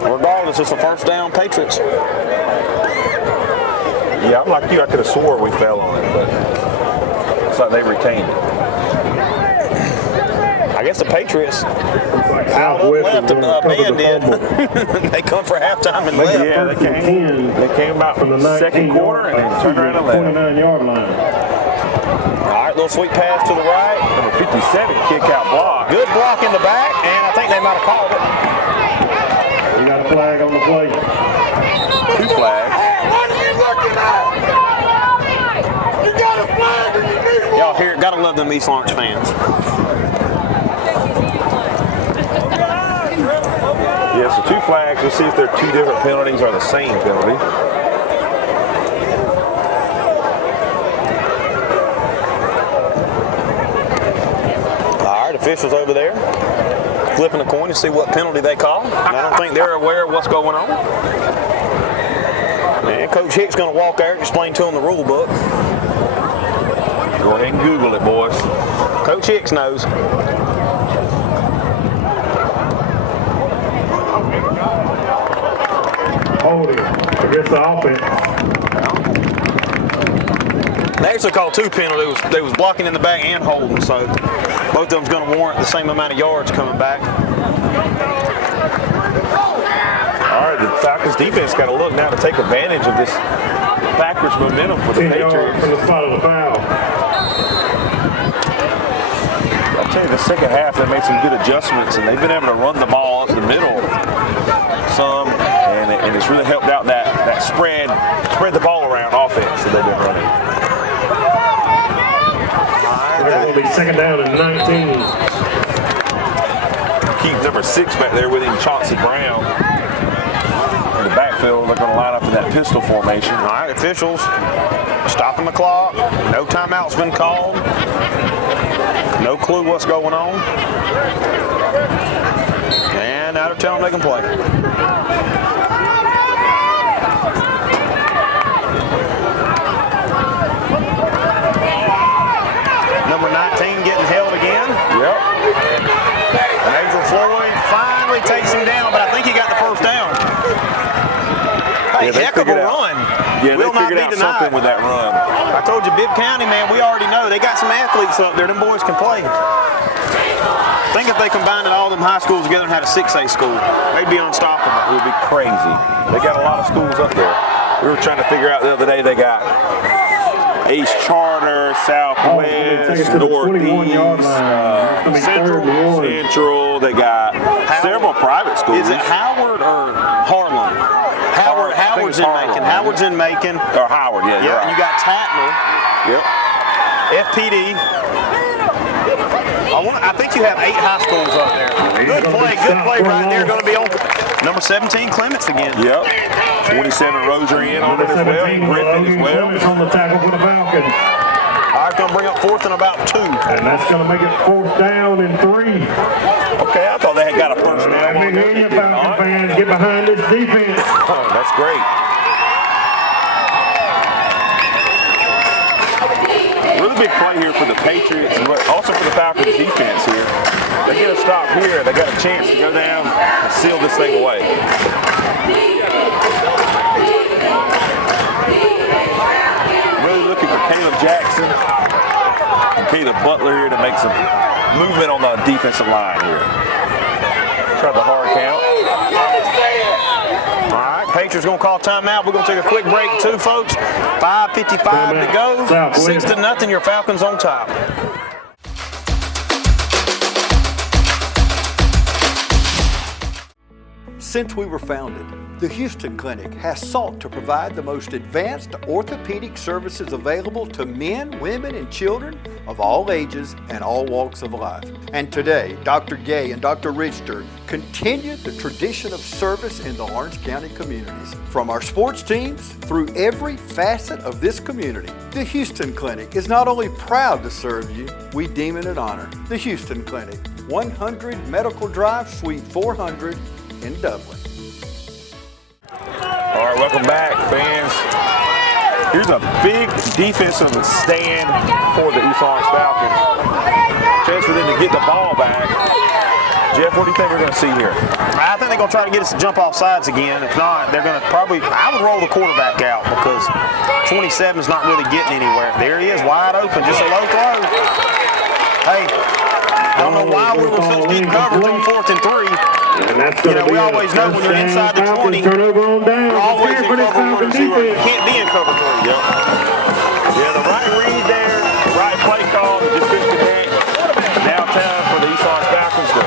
Regardless, it's a first down, Patriots. Yeah, I'm like you. I could have swore we fell on it, but it's like they retained it. I guess the Patriots piled up left, the band did. They come for halftime and left. Yeah, they came out from the second quarter and then turned around and left. 29-yard line. All right, little sweet pass to the right. Number 57 kick out block. Good block in the back, and I think they might have called it. We got a flag on the play. 2 flags. What are you looking at? You got a flag or you need one? Y'all hear it. Gotta love them East Lawrence fans. Yeah, so 2 flags. We'll see if they're 2 different penalties or the same penalty. All right, officials over there flipping a coin to see what penalty they call. And I don't think they're aware of what's going on. And Coach Hicks going to walk there and explain to them the rule book. Go ahead and Google it, boys. Coach Hicks knows. Holding against the offense. They actually called 2 penalties. They was blocking in the back and holding, so both of them's going to warrant the same amount of yards coming back. All right, the Falcons defense got to look now to take advantage of this Packers momentum for the 10 yards Patriots. from the spot of the foul. I'll tell you, the second half they made some good adjustments and they've been able to run the ball up the middle some, and it's really helped out that spread the ball around offense that they've been running. It's going to be second down and 19. Keep number 6 back there with him, Chauncey Brown. In the backfield, they're going to line up in that pistol formation. All right, officials stopping the clock. No timeout's been called. No clue what's going on. And now they're telling them they can play. Number 19 getting held again. Yep. Major Floyd finally takes him down, but I think he got the first down. Hey, heck of a run. Yeah, Will they not figured be out denied. something with that run. I told you, Bibb County, man, we already know. They got some athletes up there. Them boys can play. Think if they combined all them high schools together and had a 6A school, they'd be unstoppable. It would be crazy. They got a lot of schools up there. We were trying to figure out the other day, they got Ace Charter, Southwest, Northeast, Central. They got several private schools. Is it Howard or Harlan? Howard's in Macon. Howard's in Macon. Or Howard, yeah. Yeah, Right. and you got Tatner. Yep. FPD. I think you have 8 high schools up there. Good play right there. Going to be on number 17, Clements again. Yep. 27 Rosary in on it as well. Griffin as well. On the tackle for the Falcons. All right, going to bring up 4th and about 2. And that's going to make it 4th down and 3. Okay, I thought they had got a first down. Let me hear you, Falcon fans. Get behind this defense. Oh, that's great. Really big play here for the Patriots, but also for the Falcons defense here. They get a stop here, they got a chance to go down and seal this thing away. Really looking for Caleb Jackson and Caleb Butler here to make some movement on the defensive line here. Try the hard count. All right, Patriots going to call timeout. We're going to take a quick break too, folks. 5:55 to go. 6-0, your Falcons on top. Since we were founded, The Houston Clinic has sought to provide the most advanced orthopedic services available to men, women, and children of all ages and all walks of life. And today, Dr. Gay and Dr. Richter continue the tradition of service in the Lawrence County communities. From our sports teams through every facet of this community, the Houston Clinic is not only proud to serve you, we deem it an honor. The Houston Clinic, 100 Medical Drive, Suite 400 in Dublin. All right, welcome back, fans. Here's a big defensive stand for the East Lawrence Falcons. Chance for them to get the ball back. Jeff, what do you think we're going to see here? I think they're going to try to get us to jump off sides again. If not, they're going to probably, I would roll the quarterback out because 27 is not really getting anywhere. There he is, wide open, just a low throw. Hey, I don't know why we were getting coverage on 4th and 3. We always know when you're inside the 20, you're always in cover 1 or 0. You can't be in cover 3. Yep. Yeah, the right read there, the right play call, just couldn't connect. Now time for the East Lawrence Falcons to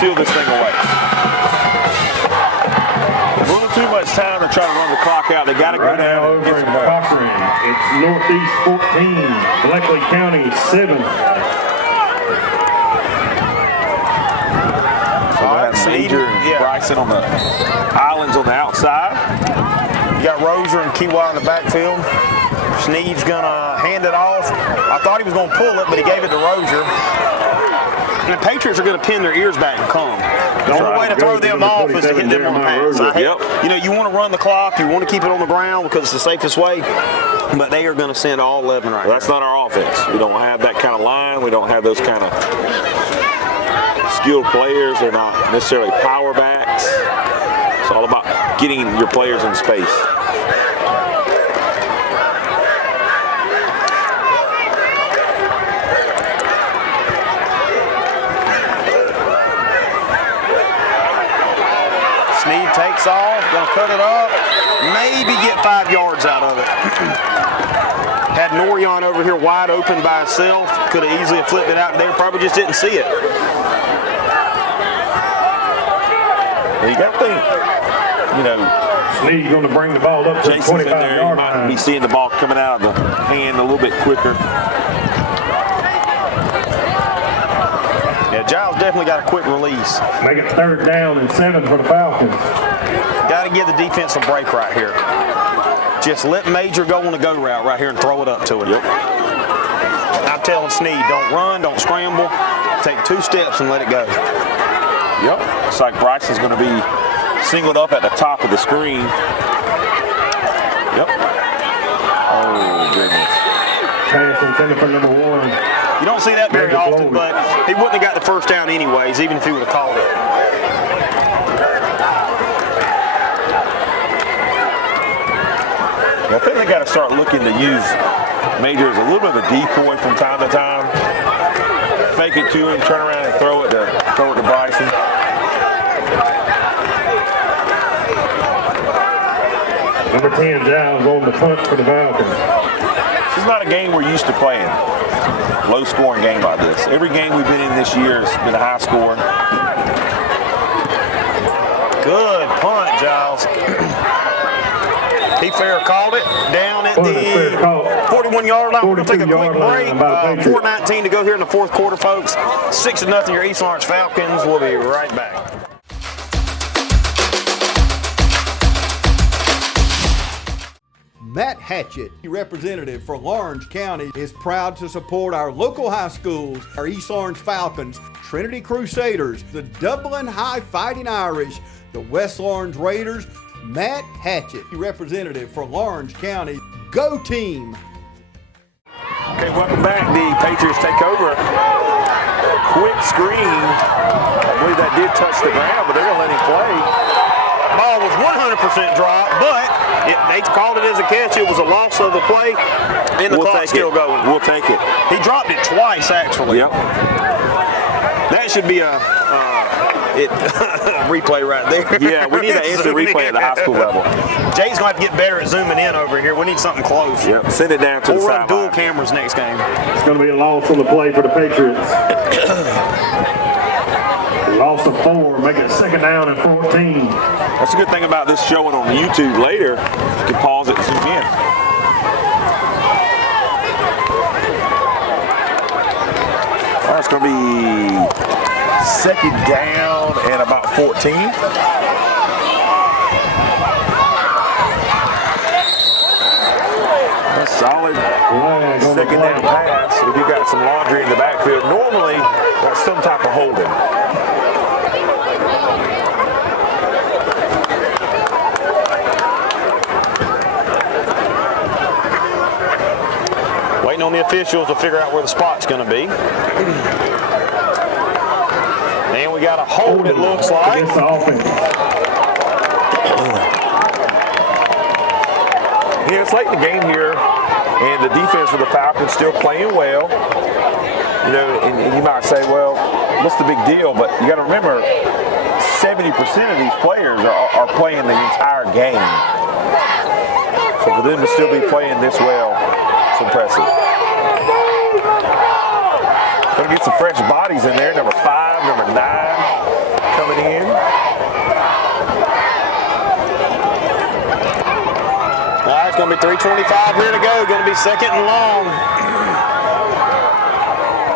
seal this thing away. A little too much time to try to run the clock out. They got to go down and get some more. It's Northeast 14, Bleckley County 7. Major and Bryson on the islands on the outside. You got Roser and Kiwa in the backfield. Sneed's gonna hand it off. I thought he was gonna pull it, but he gave it to Roser. And the Patriots are gonna pin their ears back and come. The only way to throw them off is to hit them on the pass. You want to run the clock, you want to keep it on the ground because it's the safest way, but they are gonna send all 11 right now. That's not our offense. We don't have that kind of line. We don't have those kind of skilled players. They're not necessarily power backs. It's all about getting your players in space. Sneed takes off, gonna cut it up, maybe get 5 yards out of it. Had Norion over here wide open by himself. Could have easily flipped it out there, probably just didn't see it. You got to think, Sneed going to bring the ball up to the 25-yard line. You might be seeing the ball coming out of the hand a little bit quicker. Yeah, Giles definitely got a quick release. Make it 3rd down and 7 for the Falcons. Got to give the defense a break right here. Just let Major go on the go route right here and throw it up to him. Yep. I'm telling Sneed, don't run, don't scramble. Take 2 steps and let it go. Yep. Looks like Bryson's going to be singled up at the top of the screen. Yep. Oh, goodness. Pass intended for number 1. You don't see that very often, but he wouldn't have got the first down anyways, even if he would have called it. I think they got to start looking to use Major as a little bit of a decoy from time to time. Fake it to him, turn around and throw it to Bryson. Number 10, Giles on the punt for the Falcons. This is not a game we're used to playing. Low-scoring game like this. Every game we've been in this year has been a high-scoring. Good punt, Giles. He fair called it down at the 41-yard line. We're going to take a quick break. 4:19 to go here in the 4th quarter, folks. 6-0 your East Lawrence Falcons. We'll be right back. Matt Hatchett, representative for Lawrence County, is proud to support our local high schools, our East Lawrence Falcons, Trinity Crusaders, the Dublin High Fighting Irish, the West Lawrence Raiders. Matt Hatchett, representative for Lawrence County. Go team! Okay, welcome back. The Patriots take over. Quick screen. I believe that did touch the ground, but they're going to let him play. Ball was 100% dropped, but they called it as a catch. It was a loss of the play, and the clock's still going. We'll take it. He dropped it twice, actually. Yep. That should be a replay right there. Yeah, we need an instant replay at the high school level. Jay's going to have to get better at zooming in over here. We need something close. Yep, send it down to the sideline. We'll run dual cameras next game. It's going to be a loss on the play for the Patriots. Loss of 4, make it 2nd down and 14. That's a good thing about this showing on YouTube later. You can pause it and zoom in. It's going to be 2nd down and about 14. A solid 2nd down pass. We do got some laundry in the backfield. Normally, that's some type of holding. Waiting on the officials to figure out where the spot's going to be. And we got a hold, it looks like. Yeah, it's late in the game here, and the defense for the Falcons still playing well. You know, and you might say, well, what's the big deal? But you got to remember, 70% of these players are playing the entire game. So for them to still be playing this well, it's impressive. Gonna get some fresh bodies in there. Number 5, number 9 coming in. All right, it's going to be 3:25 here to go. Going to be 2nd and long.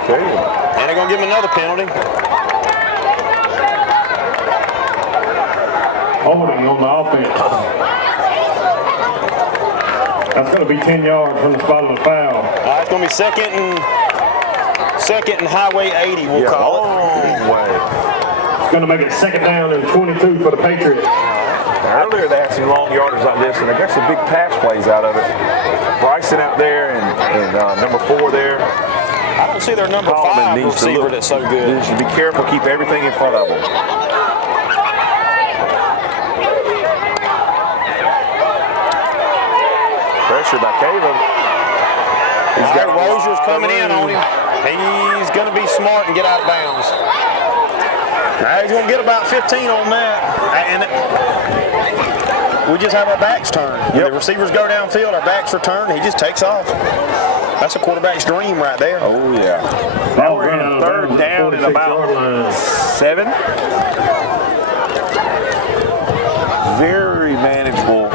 Okay. And they're going to give him another penalty. Holding on the offense. That's going to be 10 yards from the spot of the foul. All right, it's going to be 2nd and highway 80, we'll call it. Long way. It's going to make it 2nd down and 22 for the Patriots. Earlier they had some long yarders like this, and they got some big pass plays out of it. Bryson out there and number 4 there. I don't see their number 5 receiver that's so good. You should be careful, keep everything in front of them. Pressure by Caleb. He's got Rozier's coming in on him. He's going to be smart and get out of bounds. Now he's going to get about 15 on that. And we just have our backs turned. Yep. The receivers go downfield, our backs are turned, he just takes off. That's a quarterback's dream right there. Oh, yeah. Now we're in a 3rd down and about 7. Very manageable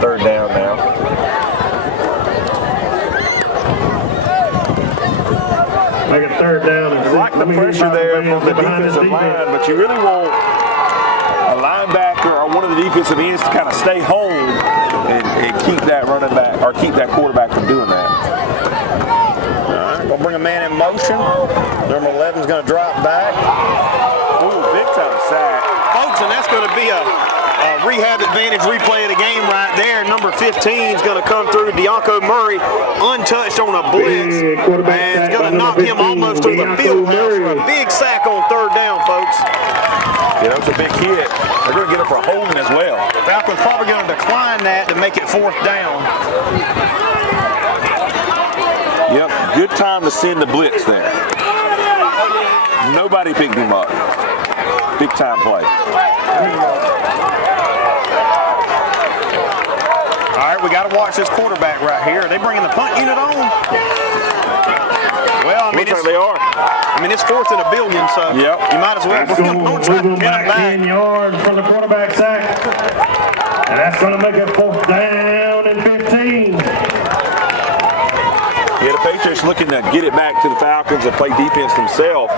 3rd down now. Make it 3rd down. I like the pressure there from the defensive line, but you really want a linebacker or one of the defensive ends to kind of stay home and keep that running back or keep that quarterback from doing that. All right, gonna bring a man in motion. Number 11 is gonna drop back. Ooh, big time sack. Folks, and that's gonna be a rehab advantage replay of the game right there. Number 15 is going to come through. Deonko Murray untouched on a blitz and is going to knock him almost through the field house for a big sack on 3rd down, folks. Yeah, that's a big hit. They're going to get him for holding as well. Falcons probably going to decline that to make it 4th down. Yep, good time to send the blitz there. Nobody picked him up. Big time play. All right, we got to watch this quarterback right here. Are they bringing the punt unit on? Well, I mean, they are. I mean, it's 4th and a billion, so you might as well bring them on, try to pin them back. 10 yards from the quarterback sack. And that's going to make it 4th down and 15. Yeah, the Patriots looking to get it back to the Falcons and play defense themselves.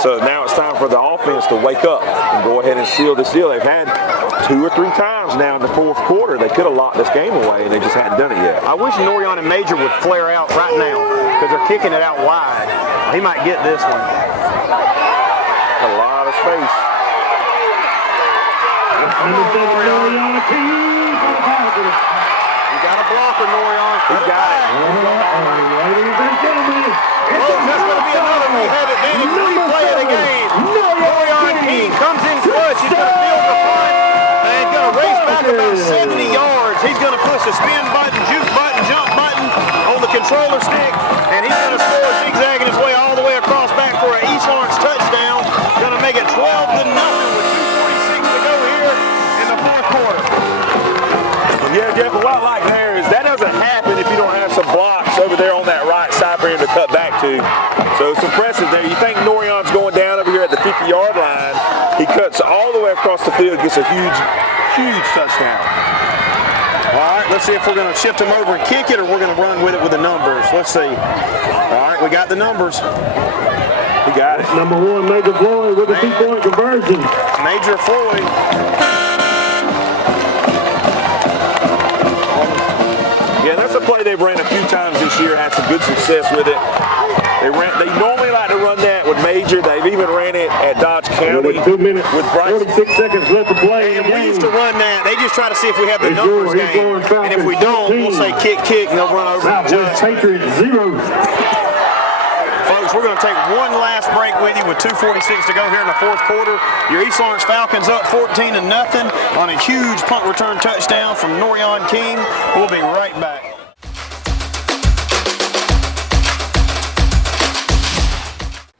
So now it's time for the offense to wake up and go ahead and seal this deal. They've had 2 or 3 times now in the 4th quarter. They could have locked this game away, and they just hadn't done it yet. I wish Norion and Major would flare out right now because they're kicking it out wide. He might get this one. A lot of space. You got a blocker, Norion. He got it. Ladies and gentlemen, that's going to be another rehab advantage replay of the game. Norion King comes in clutch. He's going to field the punt and going to race back about 70 yards. He's going to push the spin button, juke button, jump button on the controller stick, and he's going to score zigzagging his way all the way across back for an East Lawrence touchdown. Going to make it 12-0 with 2:46 to go here in the 4th quarter. Yeah, Jeff, what I like there is that doesn't happen if you don't have some blocks over there on that right side for him to cut back to. So it's impressive there. You think Norion's going down over here at the 50-yard field, gets a huge touchdown. All right, let's see if we're going to shift him over and kick it or we're going to run with it with the numbers. Let's see. All right, we got the numbers. He got it. Number 1, Major Floyd with a 2-point conversion. Major Floyd. Yeah, that's a play they've ran a few times this year, had some good success with it. They normally like to run that with Major. They've even ran it at Dodge County. With 2 minutes, with Bryce. 36 seconds left to play. And we used to run that. They just try to see if we have the numbers game. And if we don't, we'll say kick, and they'll run over and adjust. Patriots 0. Folks, we're going to take one last break with you with 2:46 to go here in the fourth quarter. Your East Lawrence Falcons up 14-0 on a huge punt return touchdown from Norion King. We'll be right back.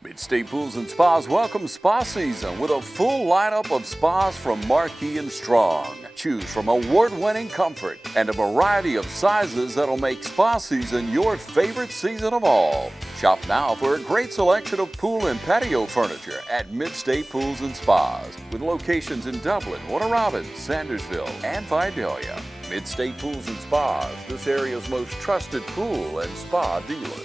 Mid-State Pools and Spas welcomes spa season with a full lineup of spas from Marquee and Strong. Choose from award-winning comfort and a variety of sizes that'll make spa season your favorite season of all. Shop now for a great selection of pool and patio furniture at Mid-State Pools and Spas with locations in Dublin, Warner Robins, Sandersville, and Vidalia. Mid-State Pools and Spas, this area's most trusted pool and spa dealer.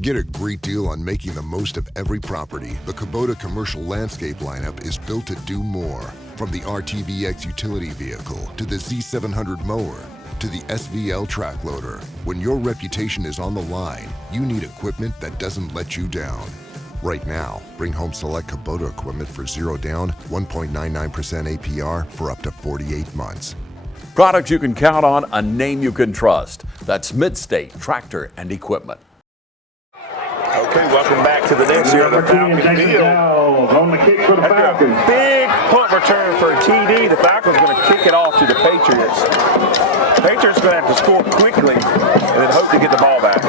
Get a great deal on making the most of every property. The Kubota commercial landscape lineup is built to do more. From the RTVX utility vehicle to the Z700 mower to the SVL track loader. When your reputation is on the line, you need equipment that doesn't let you down. Right now, bring home select Kubota equipment for 0 down, 1.99% APR for up to 48 months. Products you can count on, a name you can trust. That's Mid-State Tractor and Equipment. Okay, welcome back to the next year of the Falcons field. On the kick for the Falcons. Big punt return for a TD. The Falcons are going to kick it off to the Patriots. Patriots going to have to score quickly and then hope to get the ball back.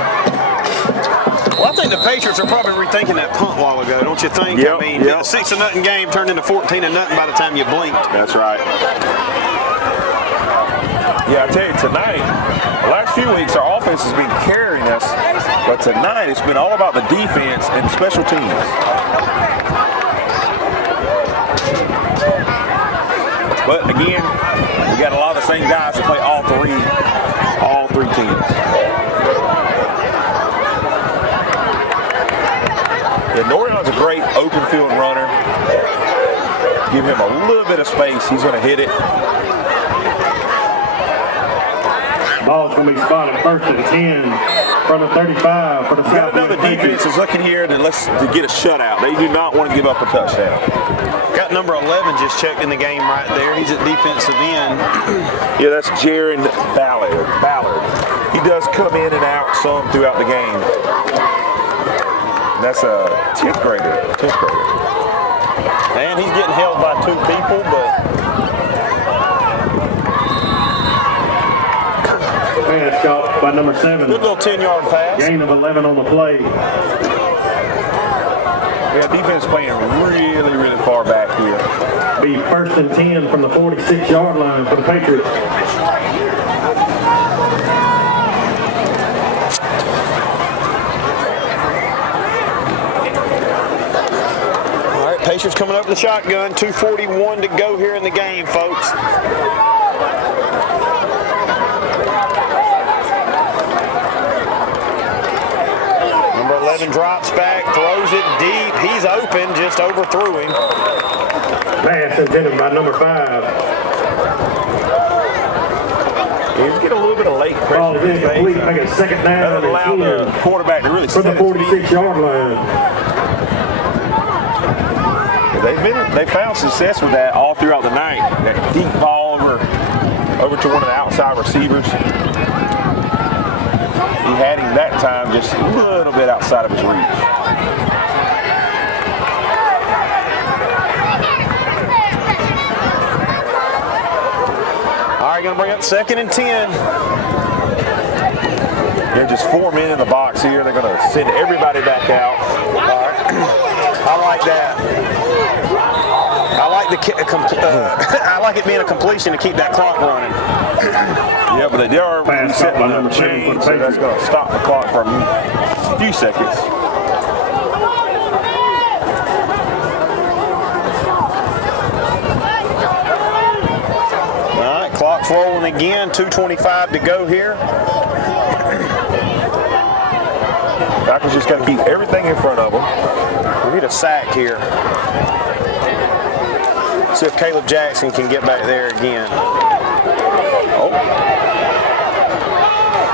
Well, I think the Patriots are probably rethinking that punt a while ago, don't you think? Yep, I mean, a 6-0 game turned into 14-0 by the time you blinked. That's right. Yeah, I tell you, tonight, the last few weeks, our offense has been carrying us, but tonight it's been all about the defense and special teams. But again, we got a lot of the same guys to play all three teams. Yeah, Norion's a great open field runner. Give him a little bit of space, he's going to hit it. Ball's going to be spotted 1st and 10 from the 35 for the South. Got another defense is looking here to get a shutout. They do not want to give up a touchdown. Got number 11 just checked in the game right there. He's at defensive end. Yeah, that's Jaron Ballard. He does come in and out some throughout the game. That's a 10th grader. And he's getting held by 2 people, but pass caught by number 7. Good little 10-yard pass. Gain of 11 on the play. Yeah, defense playing really, really far back here. Be 1st and 10 from the 46-yard line for the Patriots. All right, Patriots coming up with the shotgun. 2:41 to go here in the game, folks. Number 11 drops back, throws it deep. He's open, just overthrew him. Pass intended by number 5. He's getting a little bit of late pressure. Ball is incomplete, make it 2nd down. Doesn't allow the quarterback to really for the 46-yard line. They found success with that all throughout the night. That deep ball over to one of the outside receivers. He had him that time just a little bit outside of his reach. All right, going to bring up 2nd and 10. They're just 4 men in the box here. They're going to send everybody back out. All right. I like that. I like it being a completion to keep that clock running. Yeah, but they are resetting the chain, so that's going to stop the clock for a few seconds. clock's rolling again, 2:25 to go here. Falcons just got to keep everything in front of them. We need a sack here. See if Caleb Jackson can get back there again. Oh.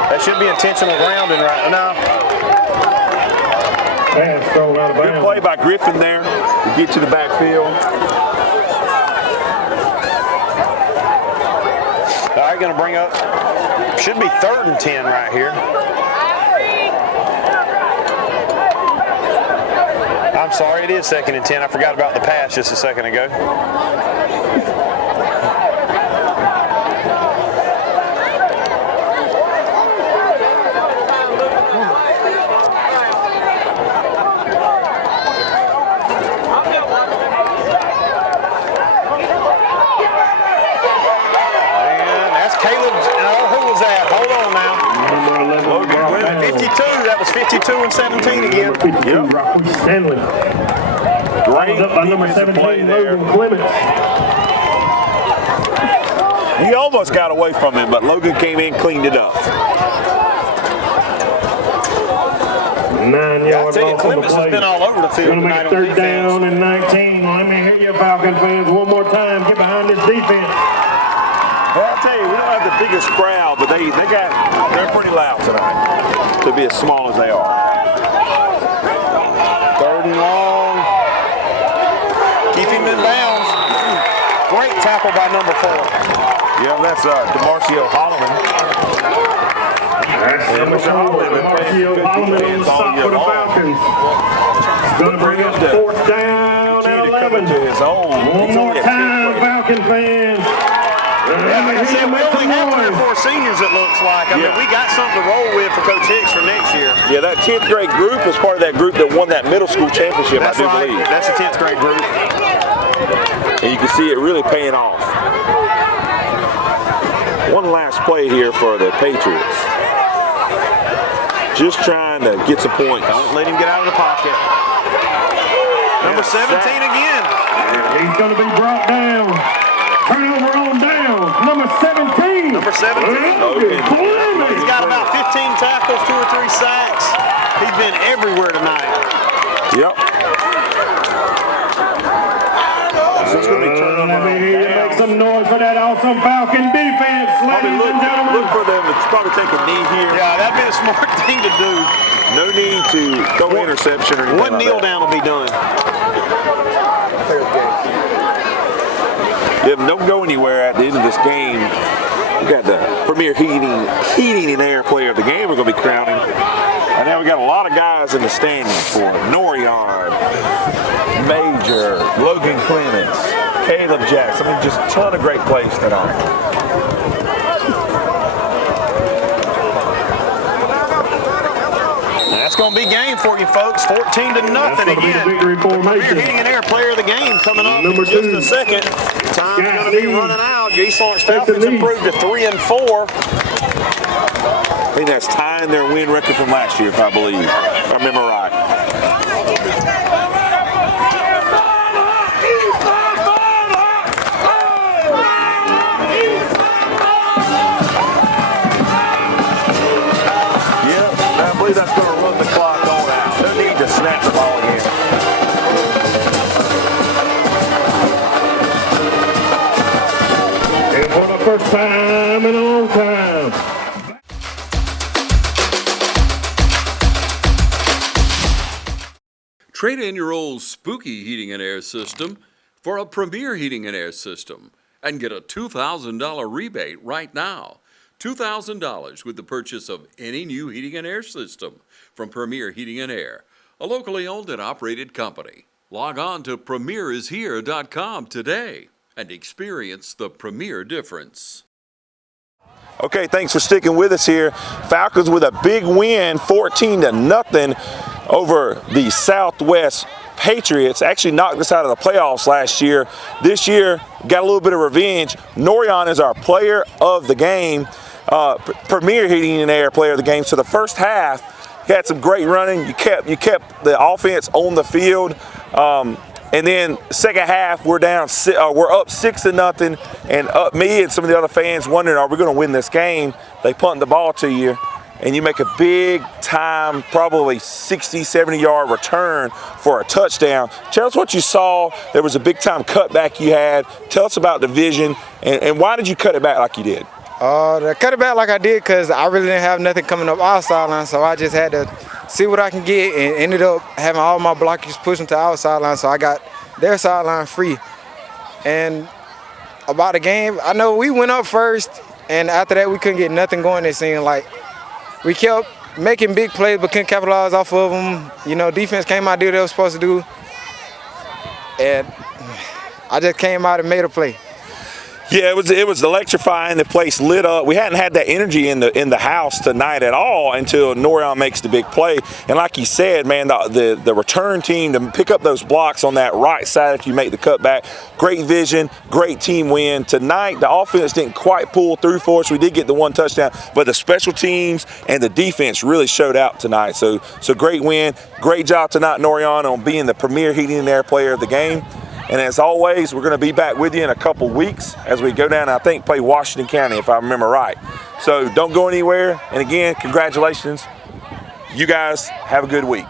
That should be intentional grounding right now. Good play by Griffin there to get to the backfield. All right, going to bring up, should be 3rd and 10 right here. I'm sorry, it is 2nd and 10. I forgot about the pass just a second ago. Logan 52, that was 52 and 17 again. Yep. Stanley. Great number 17, Logan Clements. He almost got away from him, but Logan came in, cleaned it up. 9 yards off Clements has been all over the field. Going to make 3rd down and 19. Let me hear you, Falcon fans, one more time. Get behind this defense. Well, I'll tell you, we don't have the biggest crowd, but they're pretty loud tonight to be as small as they are. 3rd and long. Keep him in bounds. Great tackle by number 4. Yeah, that's DeMarcio Holloman. That's number 4, DeMarcio Holloman on the stop for the Falcons. Going to bring up 4th down and 11. One more time, Falcon fans. Yeah, like I said, we only have 3 or 4 seniors, it looks like. I mean, we got something to roll with for Coach Hicks for next year. Yeah, that 10th grade group was part of that group that won that middle school championship, That's I do right. believe. That's the 10th grade group. And you can see it really paying off. One last play here for the Patriots. Just trying to get some points. Don't let him get out of the pocket. Number 17 again. He's going to be brought down. Turnover on down. Number 17. Number 17. He's got about 15 tackles, 2 or 3 sacks. He's been everywhere tonight. Yep. So it's going to be turnover. Let me hear you make some noise for that awesome Falcon defense, ladies and gentlemen. Look for them to probably take a knee here. Yeah, that'd be a smart thing to do. No need to throw an interception or anything. One kneel down will be done. Yeah, don't go anywhere at the end of this game. We got the premier heating and air player of the game we're going to be crowning. And now we got a lot of guys in the standings for Norion, Major, Logan Clements, Caleb Jackson. I mean, just a ton of great plays tonight. That's going to be game for you folks. 14-0 again. Premier Heating and Air player of the game coming up in just a second. Time's going to be running out. East Lawrence Falcons improved to 3-4. I think that's tying their win record from last year, if I believe. If I remember right. Yeah, I believe that's going to run the clock on out. No need to snap the ball again. And for the first time in a long time. Trade in your old spooky heating and air system for a Premier heating and air system and get a $2,000 rebate right now. $2,000 with the purchase of any new heating and air system from Premier Heating and Air, a locally owned and operated company. Log on to premierishere.com today and experience the Premier difference. Okay, thanks for sticking with us here. Falcons with a big win, 14-0 over the Southwest Patriots. Actually knocked us out of the playoffs last year. This year, got a little bit of revenge. Norion is our player of the game, Premier Heating and Air player of the game. So the first half, you had some great running. You kept the offense on the field. And then second half, we're up 6-0, and me and some of the other fans wondering, are we going to win this game? They punt the ball to you, and you make a big time, probably 60, 70-yard return for a touchdown. Tell us what you saw. There was a big time cutback you had. Tell us about the vision, and why did you cut it back like you did? I cut it back like I did because I really didn't have nothing coming up our sideline, so I just had to see what I can get, and ended up having all my blockers pushing to our sideline, so I got their sideline free. And about the game, I know we went up first, and after that we couldn't get nothing going. It seemed like we kept making big plays but couldn't capitalize off of them. You know, defense came out, did what they were supposed to do, and I just came out and made a play. Yeah, it was electrifying. The place lit up. We hadn't had that energy in the house tonight at all until Norion makes the big play. And like you said, man, the return team to pick up those blocks on that right side if you make the cutback. Great vision, great team win. Tonight, the offense didn't quite pull through for us. We did get the one touchdown, but the special teams and the defense really showed out tonight. So great win. Great job tonight, Norion, on being the premier heating and air player of the game. And as always, we're going to be back with you in a couple weeks as we go down, I think, play Washington County, if I remember right. So don't go anywhere. And again, congratulations. You guys have a good week.